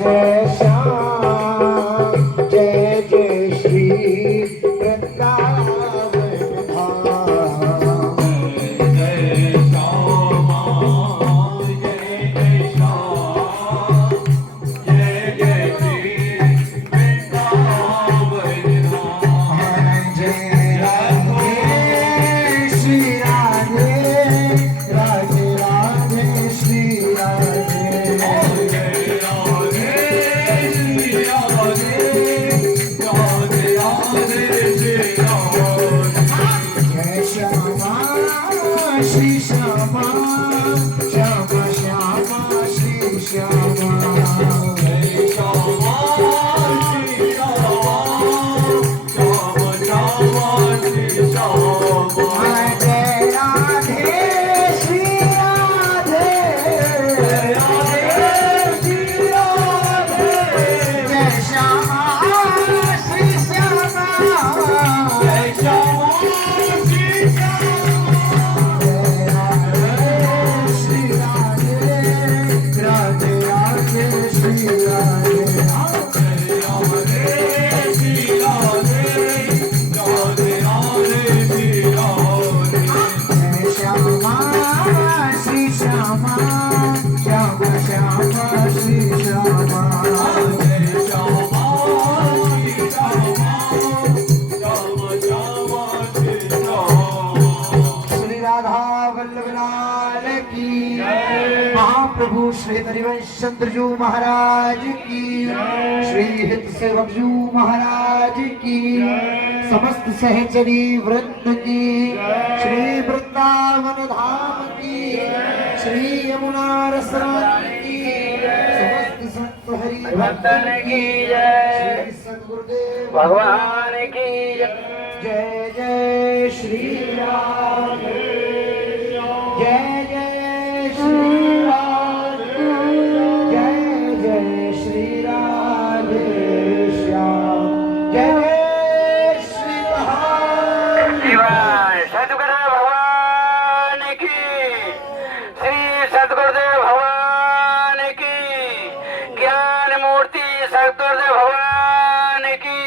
जय श्याम जय जय श्री वृंदावन धाम जय श्यामा जय जय श्याम जय जय श्री वृंदावन धाम जय राधे श्री राधे राधे राधे श्री राधे जय राधे श्री राधे राधे राधे श्री राधे जय श्यामा श्री श्यामा श्यामा श्यामा श्री श्यामा जय श्यामा श्री रामा श्याम श्याम श्री श्यामा जय राधे श्री राधे जय राधे श्री राधे जय श्यामा श्री श्यामा जय श्यामा श्री श्यामा जय राधे श्री राधे राधे राधे श्री राधे जय राधे श्री राधे राधे राधे श्री राधे जय श्यामा श्री श्यामा श्यामा श्यामा श्री श्यामा जय श्यामा श्री रामा श्याम श्याम श्री श्याम श्री राधा वल्लभ लाल की महाप्रभु श्री हरिवंश चंद्रजू महाराज की श्री हित सेवक जू महाराज की समस्त सहचरी वृंद की श्री वृंदावन धाम की श्री यमुना रसराज की समस्त संत हरि भक्तन की श्री सद्गुरुदेव भगवान की जय जय श्री राम जय जय श्री राम जय जय श्री राधे श्याम जय जय श्री राम सद्गुरुदेव भगवान की श्री सद्गुरुदेव भगवान की ज्ञान मूर्ति सद्गुरुदेव भगवान की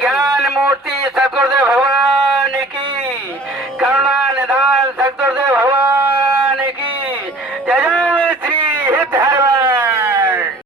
ज्ञान मूर्ति सद्गुरुदेव भगवान की करुणा निधान सद्गुरुदेव भगवान